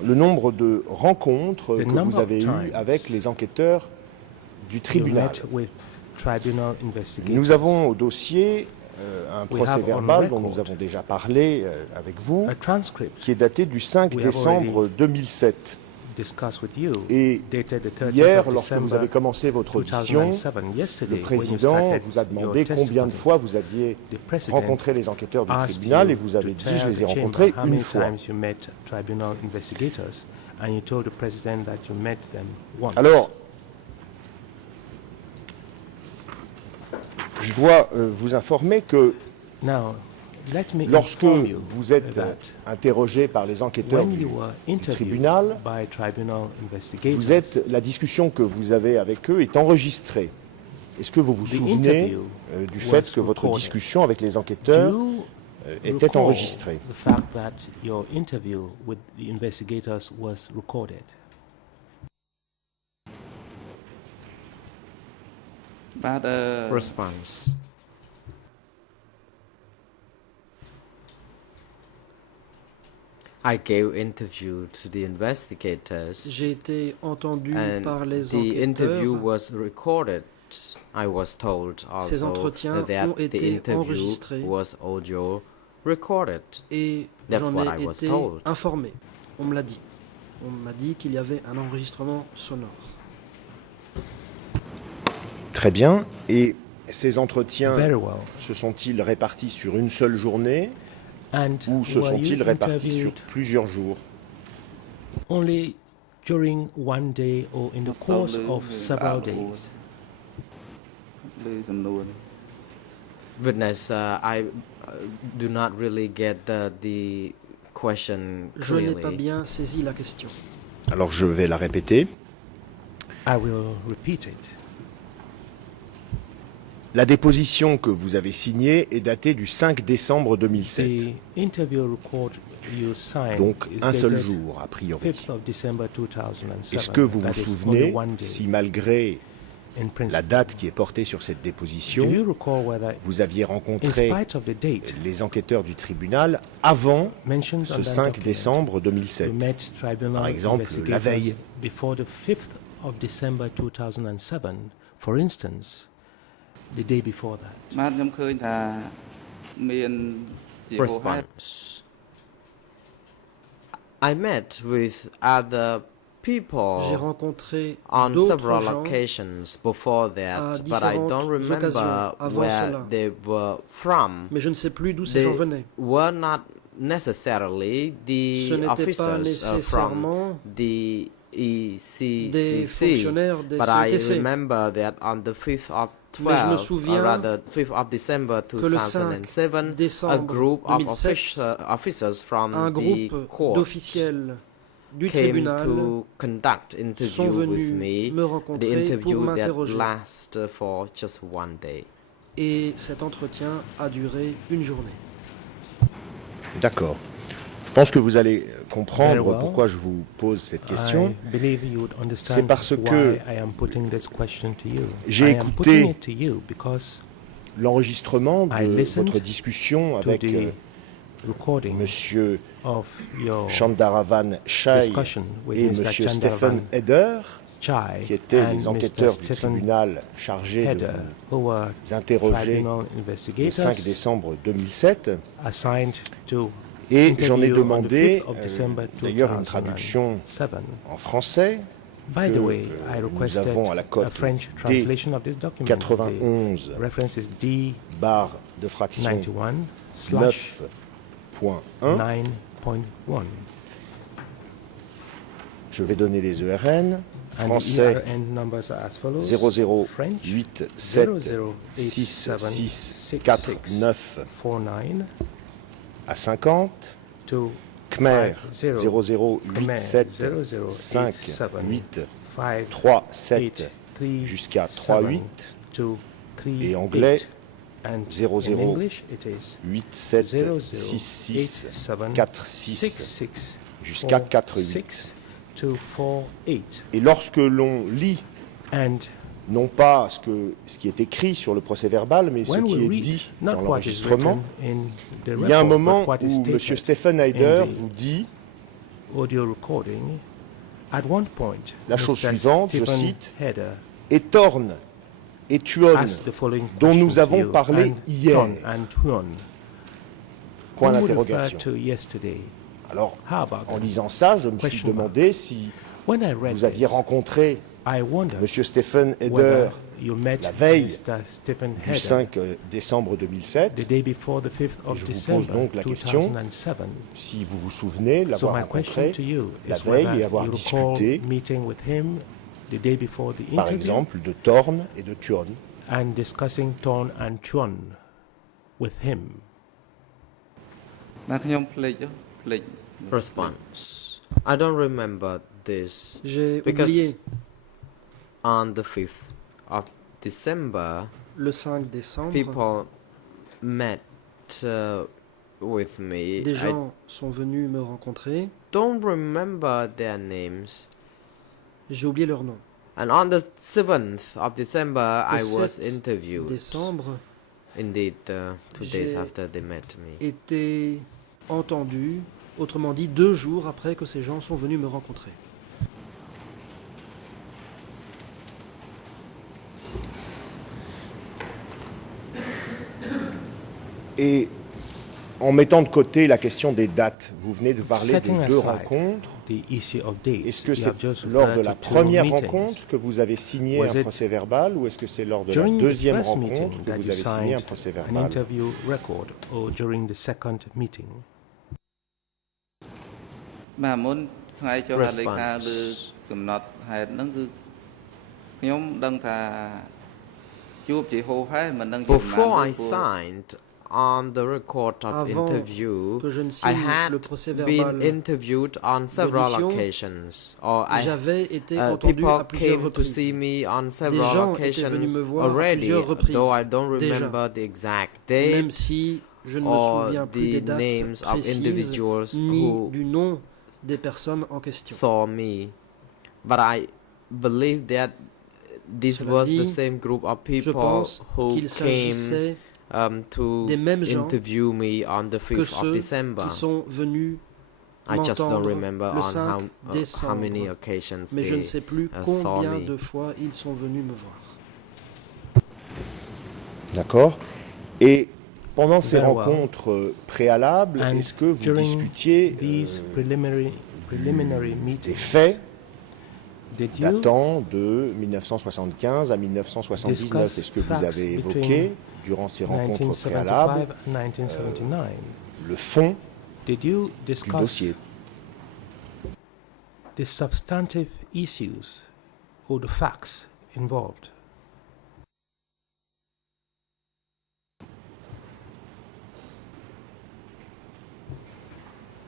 le nombre de rencontres que vous avez eues avec les enquêteurs du tribunal. Nous avons au dossier un procès-verbal dont nous avons déjà parlé avec vous, qui est daté du 5 décembre 2007. Et hier, lorsque vous avez commencé votre audition, le président vous a demandé combien de fois vous aviez rencontré les enquêteurs du tribunal et vous avez dit « je les ai rencontrés une fois ». Alors, je dois vous informer que lorsque vous êtes interrogé par les enquêteurs du tribunal, la discussion que vous avez avec eux est enregistrée. Est-ce que vous vous souvenez du fait que votre discussion avec les enquêteurs était enregistrée? The fact that your interview with the investigators was recorded. Response. I gave interview to the investigators. J'ai été entendu par les the enquêteurs. Interview was recorded. I was told Ces also entretiens that ont the été interview enregistrés. was audio recorded. Et That's j'en what ai I was été told. informé. On me l'a dit. On m'a dit qu'il y avait un enregistrement sonore. Très bien. Et ces entretiens se sont-ils répartis sur une seule journée ou se sont-ils répartis sur plusieurs jours? Only during one day or in the course of several days? Witness, I do not really get the question Je n'ai pas clearly. bien saisi la question. Alors je vais la répéter. I will repeat it. La déposition que vous avez signée est datée du 5 décembre 2007. The interview record you signed Donc is un seul dated jour, a priori. 5th of December 2007. Est-ce que vous That vous is souvenez only one day si malgré in principle. la date qui est portée sur cette déposition, Do you recall whether, vous aviez in rencontré spite of the date les enquêteurs du tribunal avant mentioned on ce that 5 document, décembre 2007? you met tribunal Par exemple, la investigators veille. before the 5th of December 2007, for instance, the day before that? Response. I met with other J'ai people rencontré on d'autres several gens occasions before à that, but I don't différentes remember occasions avant where cela. they were from. mais je ne sais plus d'où ces They gens venaient. were not necessarily Ce the n'était pas officers from nécessairement the des ECCC, fonctionnaires des but I CTC. remember that on the 5th of Mais je me 12, or souviens rather 5th of December que le 5 2007, a décembre group of 2007, officers from un the groupe court d'officiels du came tribunal to conduct sont interview with venus me, me the rencontrer pour interview that m'interroger. last for just one day. Et cet entretien a duré une journée. D'accord. Je pense que vous allez Very comprendre well. pourquoi je vous pose cette question. I believe you would understand C'est parce why que I am putting this question to you. j'ai I am écouté putting it to you because L'enregistrement I de listened votre discussion to avec the recording Monsieur of your Chandaravan Chai discussion with et Mr. Monsieur Chandaravan Stephen Heder, Chai qui étaient and les Mr. enquêteurs du Stephen tribunal chargés de Heder, who were vous interroger tribunal le investigators 5 décembre 2007. assigned to Et j'en ai interview on the demandé 5th of December d'ailleurs une traduction 2007. en français By the que way, I nous requested avons à la a cote French translation of this document. 91 The reference is D barre de fraction 91/9.1. 9.1. Je vais donner les ERN. And Français the ERN numbers are as follows. 0087 66 49 49 à 50. to Khmer 50 0087 5 8 3 7 jusqu'à 3 8 to 3 et anglais 8. And 00 in English it is 8 7 00 6 6 87 4 6 66 jusqu'à 4 8. 6 to 4 8. Et lorsque l'on lit And non pas ce qui est écrit sur le procès verbal, mais ce when qui we est read dit not dans what is l'enregistrement, written in the il y a un report, moment but what is où M. stated Stephen Heider in the vous dit audio recording, at one point, la chose Mr. suivante, je Stephen cite, Heder et Thorne et Tuon, asked the following dont nous question avons to you, parlé and hier. Thorne and Tuon, Point who would d'interrogation. refer to yesterday. Alors, How about en that? lisant ça, je me suis Question demandé si When I read vous aviez this, rencontré I wondered M. Stephen Heder whether you met la veille Mr. Stephen du Heder 5 décembre 2007. the day before the 5th of Je vous pose December donc la question, 2007. Si vous vous souvenez So l'avoir my question rencontré to you la is veille whether et avoir you recall discuté, meeting with him the day before the par interview exemple, de Thorne et de Tuon. and discussing Thorne and Chuan with him. Response. I don't remember this J'ai because oublié on the 5th of December, le 5 décembre, people met with me. Des gens sont venus me rencontrer. Don't remember their names. J'ai oublié leur nom. And on the 7th of December, I was interviewed. Décembre, indeed, 2 days after they met me. Été entendu, autrement dit 2 jours après que ces gens sont venus me rencontrer. Et en mettant de côté la question des dates, vous venez de parler de 2 rencontres. Est-ce que c'est lors de la première rencontre que vous avez signé un procès-verbal ou est-ce que c'est lors de la deuxième rencontre que vous avez signé un procès-verbal? Before I signed on the record of interview, I had been interviewed on several occasions, or people came to see me on several occasions already, though I don't remember the exact date or the names of individuals who saw me. But I believe that this was the same group of people who came to interview me on the 5th of December. I just don't remember on how many occasions mais je ne they sais plus saw combien me. de fois ils sont venus me voir. D'accord. Et pendant ces rencontres préalables, est-ce que vous discutiez des faits datant de 1975 à 1979? Est-ce que vous avez évoqué durant ces rencontres préalables le fond du dossier? The substantive issues or the facts involved.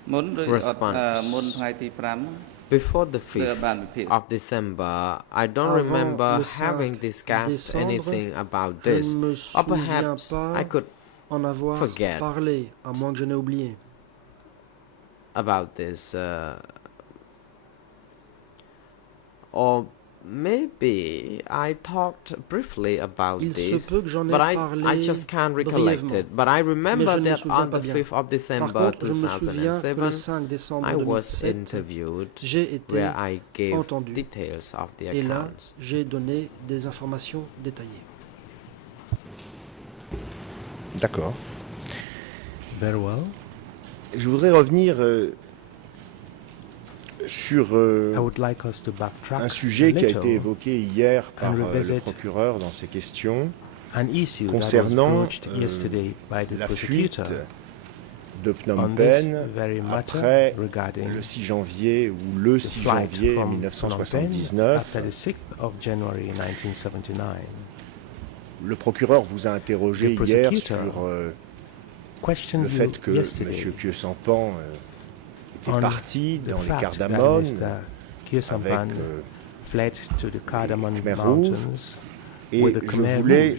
Response. Before the 5th of December, I don't remember having discussed anything about this, or perhaps I could forget parlé, à moins que je n'ai oublié. About this, or maybe I talked briefly about this, but I just can't recollect it. But I remember that on the 5th of December 2007, I was interviewed where I gave details of the Et là, accounts. j'ai donné des informations détaillées. D'accord. Very well. Je voudrais revenir sur un sujet qui a été évoqué hier par le procureur dans ses questions concernant la fuite de Phnom Penh après le 6 janvier ou le 6 janvier 1979. Le procureur vous a interrogé hier sur le fait que M. Khieu Samphan était parti dans les Cardamone avec les Khmers rouges. Et je voulais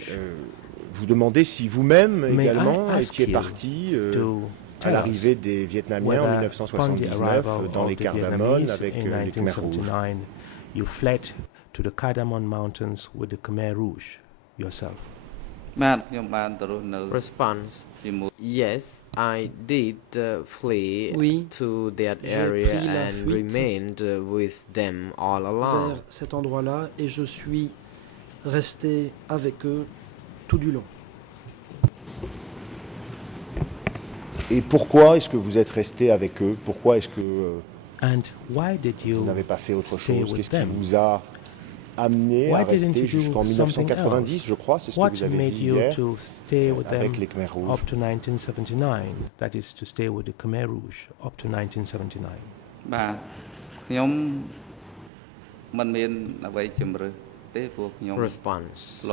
vous demander si vous-même également étiez parti à l'arrivée des Vietnamiens en 1979 dans les Cardamone avec les Khmers rouges. You fled to the Cardamone Mountains with the Khmer Rouge yourself. Response. Yes, I did flee to that area and remained with them all along. Vers cet endroit-là et je suis resté avec eux tout du long. Et pourquoi est-ce que vous êtes resté avec eux? Pourquoi est-ce que vous n'avez pas fait autre chose? Qu'est-ce qui vous a amené à rester jusqu'en 1990, je crois, c'est ce que vous avez dit hier, avec les Khmers rouges. Up to 1979, that is to stay with the Khmer Rouge up to 1979. Response.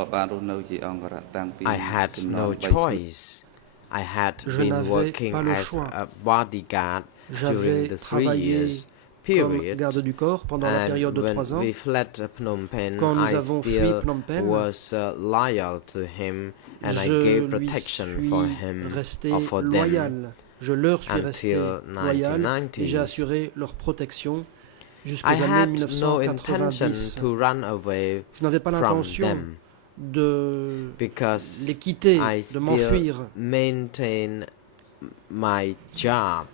I had no choice. I had been working as a bodyguard during the 3 years period, garde du corps pendant la période de 3 ans. we fled Phnom Penh, Quand nous I avons fui still Phnom Penh, was loyal to him, and I gave protection for him or for them je leur suis resté until loyal et j'ai 1990s. assuré leur protection jusqu'aux I années had no intention 1990. to run away Je n'avais pas from l'intention them de because les quitter, I de still m'enfuir. maintain my job.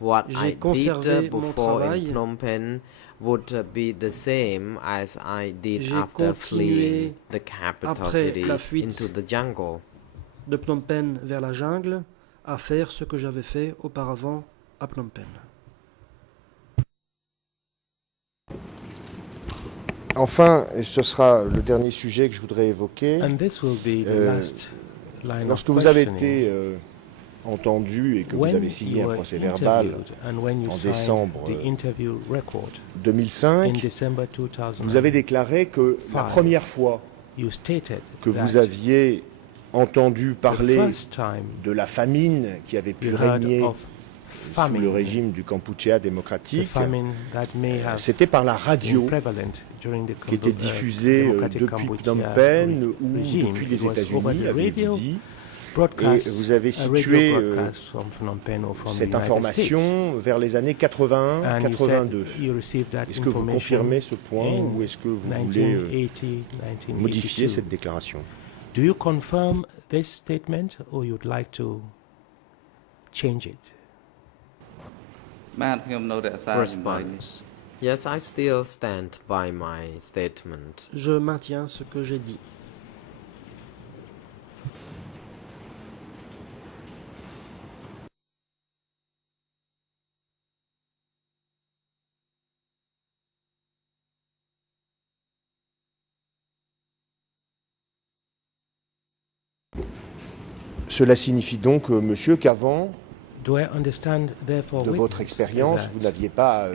What I J'ai did conservé mon before in travail. Phnom Penh would be the same as I did J'ai after continué fleeing the capital après city la fuite into the jungle. de Phnom Penh vers la jungle à faire ce que j'avais fait auparavant à Phnom Penh. Enfin, et ce sera le dernier sujet que je voudrais évoquer. And this will be the last line Lorsque of vous avez questioning. été entendu et que vous When avez signé you un were procès verbal interviewed and when you en signed décembre the interview record in 2005, December 2005, vous avez déclaré que la première fois you stated que that vous aviez entendu the parler first time de la famine qui avait pu you heard régner of sous famine, le régime du Kampuchea the démocratique, famine that may have c'était par la been radio prevalent during the qui était diffusée Democratic depuis Kampuchea Phnom Penh ou regime. depuis It les was over États-Unis, the avez-vous radio dit. broadcast, Et vous avez a radio situé broadcast from Phnom Penh or from the cette United information vers les années States. And you said 81-82. you received that Est-ce que vous information confirmez ce point in ou est-ce que vous voulez 1980, modifier 1982. cette déclaration? Do you confirm this statement or you'd like to change it? Response. Yes, I still stand by my statement. Je maintiens ce que j'ai dit. Cela signifie donc, monsieur, qu'avant Do I understand, therefore, de votre expérience, that vous n'aviez pas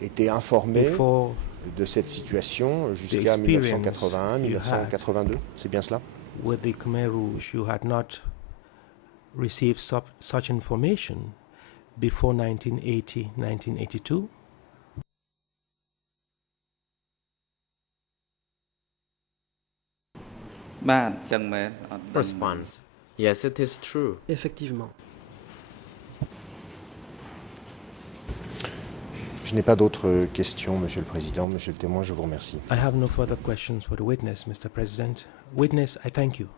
été informé before de cette situation jusqu'à experience 1981-1982? C'est bien cela? with the Khmer Rouge you had not received such information before 1980-1982? Response. Yes, it is true. Effectivement. Je n'ai pas d'autres questions, Monsieur le Président. Monsieur le témoin, je vous remercie. I have no further questions for the witness, Mr. President. Witness, I thank you.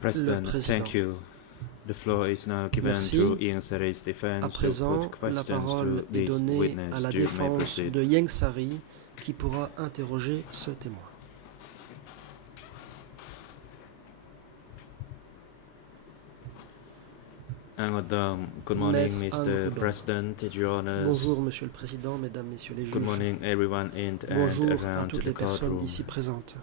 President, thank you. The floor is now given Merci. to Ieng Sari's defense À to présent, put la questions parole to est this donnée à witness. la You may défense proceed. de Ieng Sari qui pourra interroger ce témoin. Good morning, Maître Mr. Angodom. President, Your Honors. Bonjour, Monsieur le Président, Mesdames, Messieurs les juges. Good morning, everyone in and Bonjour à around toutes the les personnes courtroom. ici présentes.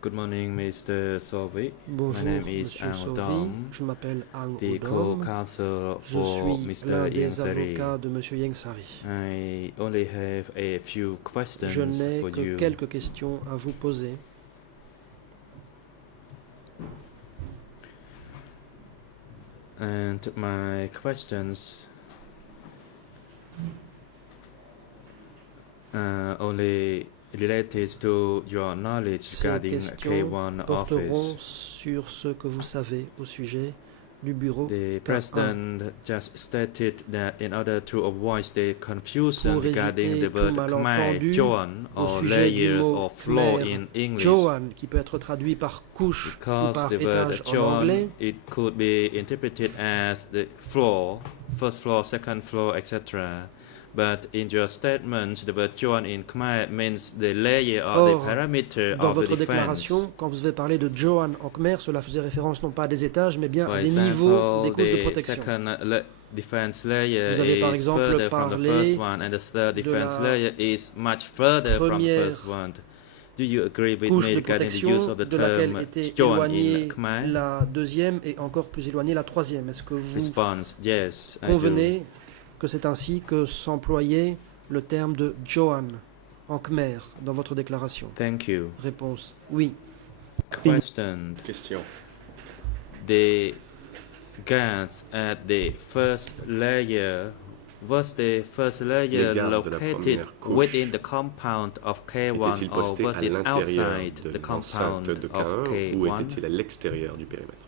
Good morning, Mr. Solvi. Bonjour, My name is Monsieur Sovi. Angodom, Je m'appelle Ang the Odom. co-counsel Je for suis l'un Mr. Ieng des Sari. avocats de Monsieur Ieng Sari. I only have a few questions Je n'ai for que you. quelques questions à vous poser. And my questions only related to your knowledge Ces regarding questions K1 porteront office. sur ce que vous savez au sujet du bureau The K1. President just stated that in order to avoid the confusion Pour regarding éviter the word tout Khmer malentendu Joan au or sujet du layers mot or floor Khmer in English, Joan, qui peut être traduit par couche ou because par the word étage en Joan, anglais, it could be interpreted as the floor, first floor, second floor, etc. But in your statement, the word Joan in Khmer means the layer or Or, the parameter dans of the votre defense. déclaration, quand vous avez parlé de Joan en Khmer, cela faisait référence non pas à des étages, mais bien For à des niveaux des example, couches de the protection. second defense layer Vous avez par is exemple further from the parlé first one, and the third de defense la layer is much further from the première first one. Do you agree with Couche me de regarding the use protection of the de laquelle term était Joan éloignée in Khmer? la deuxième et encore plus éloignée la troisième. Est-ce que vous Response: Yes, I do. convenez que c'est ainsi que s'employait le terme de Joan en Khmer dans votre déclaration? Thank you. Réponse: oui. Question. the guards at the first layer, was the first layer located within the compound of K1 or was it outside the compound of K1? Ou était-il à l'extérieur du périmètre?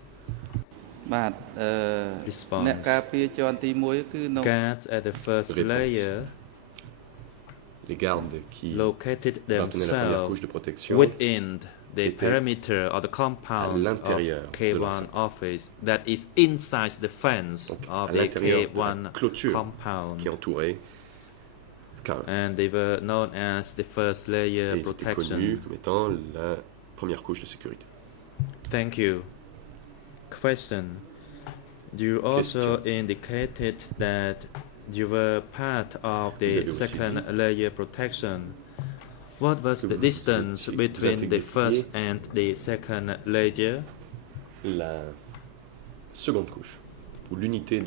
Response. Guards at the first layer les gardes qui located appartenaient à la première couche themselves de protection within the perimeter or the compound of K1 office that is inside the fence of the K1 compound. Qui entourait K1. And they were known as the first layer Et protection. connu comme étant la première couche de sécurité. Thank you. Question. You also indicated that you were part of the second layer protection. What was the distance between the first and the second layer? La seconde couche, ou l'unité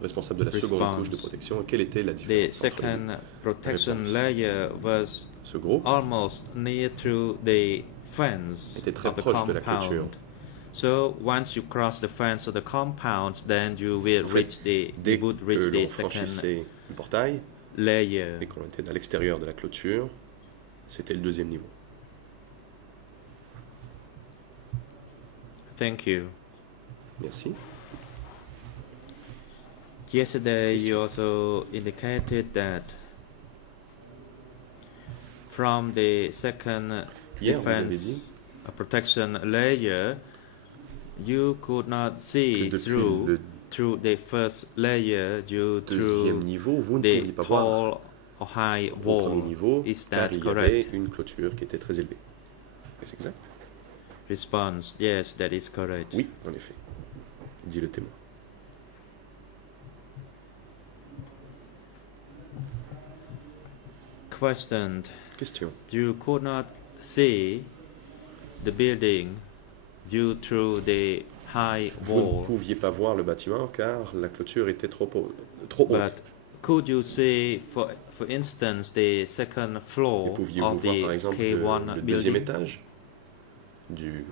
responsable de la seconde couche de protection, quelle était la différence? The second protection layer was almost near to the fence of the compound. So once you cross the fence of the compound, then you will reach the second portail layer. Et qu'on était à l'extérieur de la clôture, c'était le deuxième niveau. Thank you. Merci. Yesterday you also indicated that from the second defense protection layer, you could not see through the first layer due to the tall or high wall. Is that correct? Une clôture qui était très élevée. Est-ce exact? Response: Yes, that is correct. Oui, en effet. Dit le témoin. Question. You could not see the building due to the high wall. Vous ne pouviez pas voir le bâtiment car la clôture était trop haute. But could you see, for instance, the second floor of the par exemple, K1 le deuxième étage du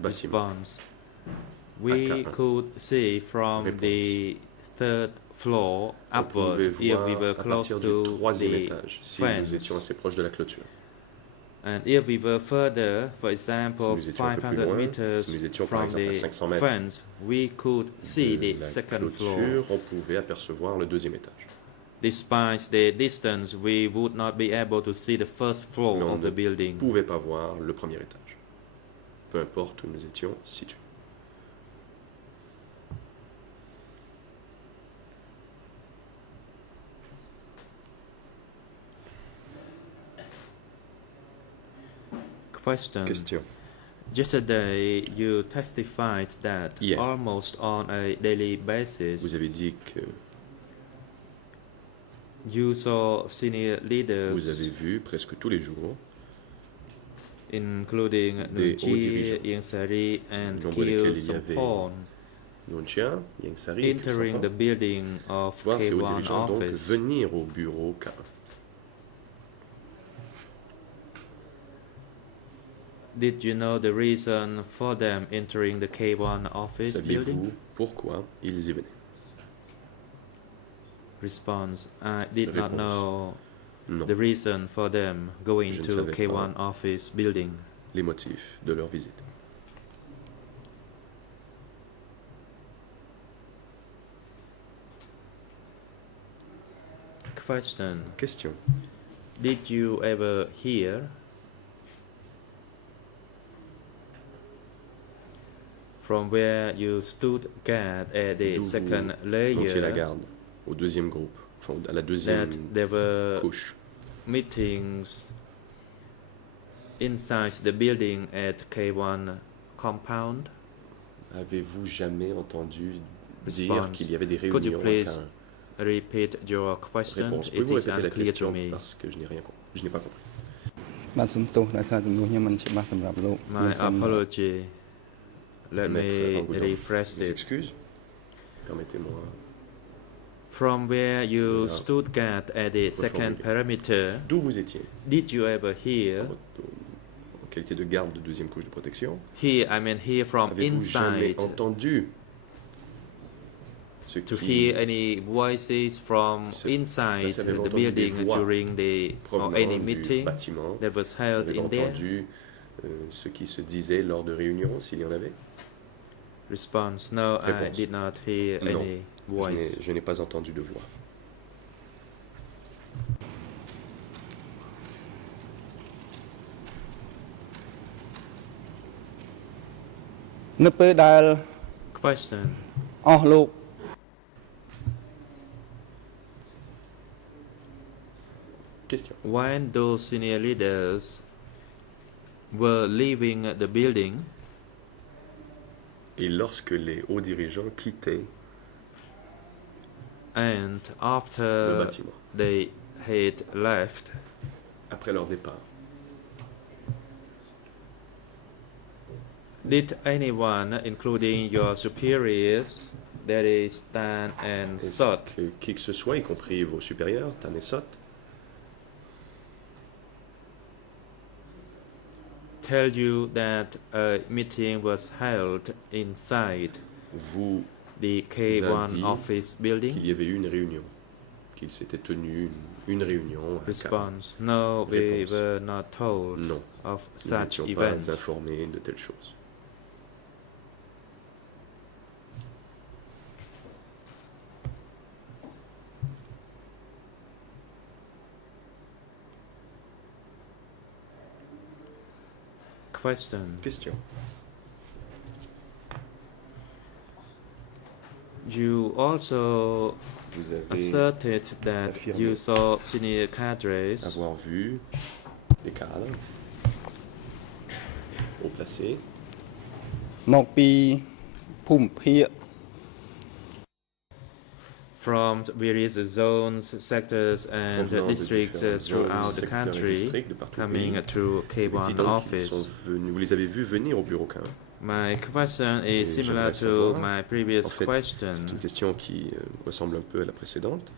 bâtiment? Response. We could see from the third floor upward if we were close to the si nous étions assez proches de la clôture. And if we were further, for example, 500 meters from the fence, we could see the second floor. On pouvait apercevoir le deuxième étage. Despite the distance, we would not be able to see the first floor of the building. On ne pouvait pas voir le premier étage, peu importe où nous étions situés. Question. Yesterday, you testified that almost on a daily basis, vous avez dit que you saw senior leaders, vous avez vu presque tous les jours, including Nunchi, Ieng Sary, and Kil Sompon, entering the building of K1 office. Venir au bureau K1. Did you know the reason for them entering the K1 office building? Pourquoi ils y venaient? Response: I did not know the reason for them going to K1 office building. Les motifs de leur visite. Question. Did you ever hear from where you stood guard at the second layer, la garde au deuxième groupe, à la deuxième couche, meetings inside the building at K1 compound? Avez-vous jamais entendu dire qu'il y avait des réunions? Could you please repeat your question? Réponse. Pouvez-vous répéter la question parce que je n'ai rien compris. Je n'ai pas compris. My apology. Let me rephrase it. Excuses. Permettez-moi. From where you stood guard at the second perimeter, d'où vous étiez? Did you ever hear qualité de garde de deuxième couche de protection. Here, I mean here from Avez-vous jamais inside. entendu To hear any voices from inside the building during the or any meeting that was held in there? Entendu ce qui se disait lors de réunions, s'il y en avait? Response: No, Réponse. I did not hear Non, any voice. Je n'ai pas entendu de voix. Question: Question. When those senior leaders were leaving the building, et lorsque les hauts dirigeants quittaient and le after bâtiment, they had left, après leur départ, did anyone, including your superiors, that is Tan and est-ce Sot, que qui que ce soit, y compris vos supérieurs, Tan et Sot, tell you that a meeting was held inside vous the K1 office building? qu'il y avait eu une réunion, qu'il s'était tenu une réunion à Response: No, we Réponse. were not told Non, of nous such n'étions event. pas informés de telles choses. Question: Question. You also Vous avez asserted that affirmé you saw senior cadres avoir vu des cadres haut placés from various zones, sectors, and provenant de districts différentes throughout the secteurs et country districts de partout au coming pays. to Dit K1 donc qu'ils office. sont venus, vous les avez vus venir au bureau K1. My question is Et similar j'aimerais to savoir, my previous en fait, question. c'est une question qui ressemble un peu à la précédente.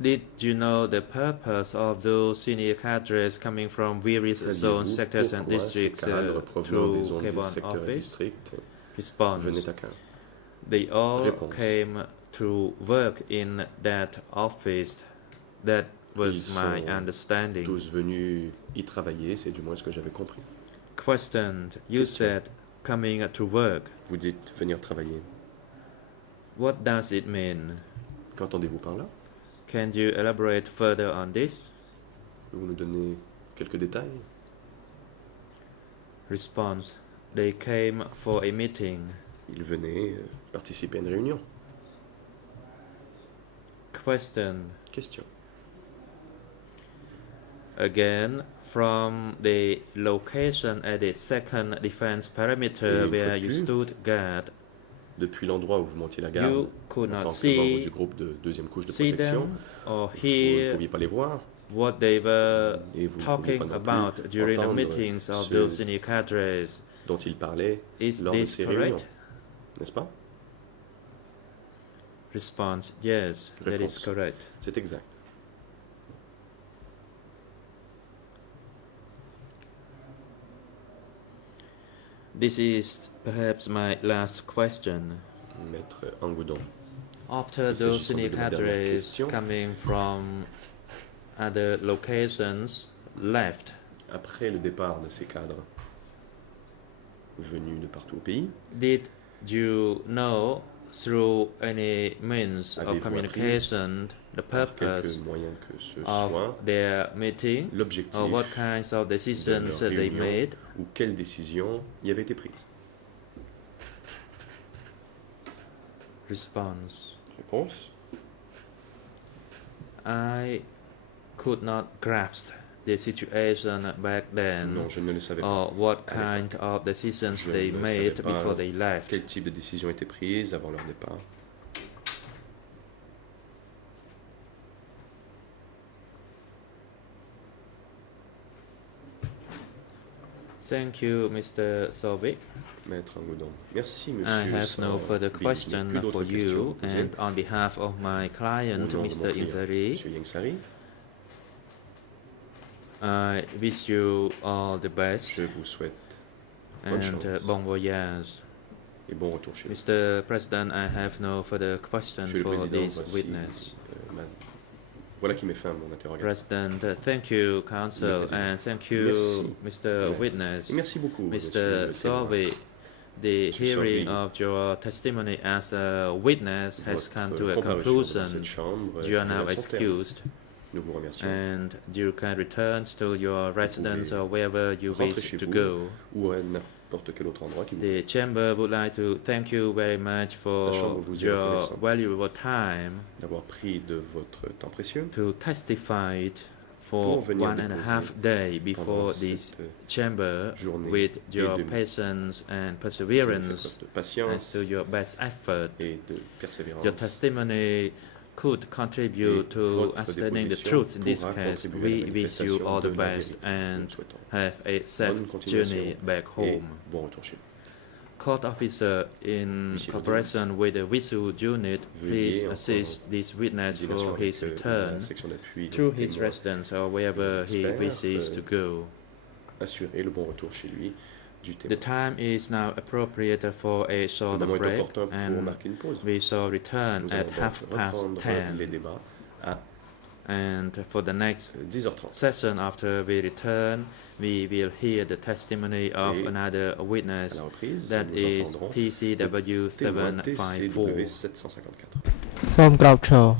Did you know the purpose of those senior cadres coming from various zones, Saviez-vous sectors, and pourquoi ces districts cadres provenant through des zones, des K1 secteurs et office? districts Response: venaient à K1? They all Réponse. came to work in that office. That was Ils my sont understanding. tous venus y travailler, c'est du moins ce que j'avais compris. Question: You Question. said coming to work. Vous dites venir travailler. What does it mean? Qu'entendez-vous par là? Can you elaborate further on this? Pouvez-vous nous donner quelques détails? Response: They came for a meeting. Ils venaient participer à une réunion. Question: Question. Again, from the location at the second defense Et perimeter une where fois de you plus, stood guard, Depuis l'endroit où vous montiez la garde, you could en not tant que membre see, du groupe de deuxième couche de see protection, them or vous ne hear pouviez pas les voir what they were et vous ne pouviez talking pas non plus about during the entendre meetings of ce those senior cadres. dont ils parlaient Is lors de this ces réunions. correct? N'est-ce pas? Response: Yes, that is Réponse. correct. C'est exact. This is perhaps my last question. Maître Angoudon. After Il those s'agissant senior de ma dernière cadres question. coming from other locations left, Après le départ de ces cadres venus de partout au pays, did you know through any means Avez-vous of communication the par purpose quelques moyens que ce of soit, their meeting l'objectif or what kinds of de decisions leur they réunion made? ou quelles décisions y avaient été prises? Response: Réponse. I could not grasp the situation back then Non, je ne le savais pas. or what kind of decisions Je they ne made savais pas before they left. Quel type de décisions étaient prises avant leur départ? Thank you, Mr. Sovic. Maître Angoudon. Merci, I have no further question for you, and on behalf of my client, Mr. Ingsari, I wish you all the best. Je vous souhaite and bon voyage. Et bon retour chez vous. Mr. President, I have no further question for this witness. Voilà qui met fin à mon interrogatoire. President, thank you, Counsel, and thank you, Mr. Witness. Et merci beaucoup, Mr. Solvay. The hearing of your testimony as a witness has come to a conclusion. You are now excused, and you can return to your residence or wherever you wish to go. The chamber would like to thank you very much for your valuable time to testify for 1.5 days before this chamber with your patience and perseverance and to your best effort. Your testimony could contribute to ascertaining the truth in this case. We wish you all the best and have a safe journey back home. Court officer, in cooperation with the visual unit, please assist this witness for his return to his residence or wherever he wishes to go. The time is now appropriate for a short break, and we shall return at 10:30. And for the next session after we return, we will hear the testimony of another witness, that is TCW 754.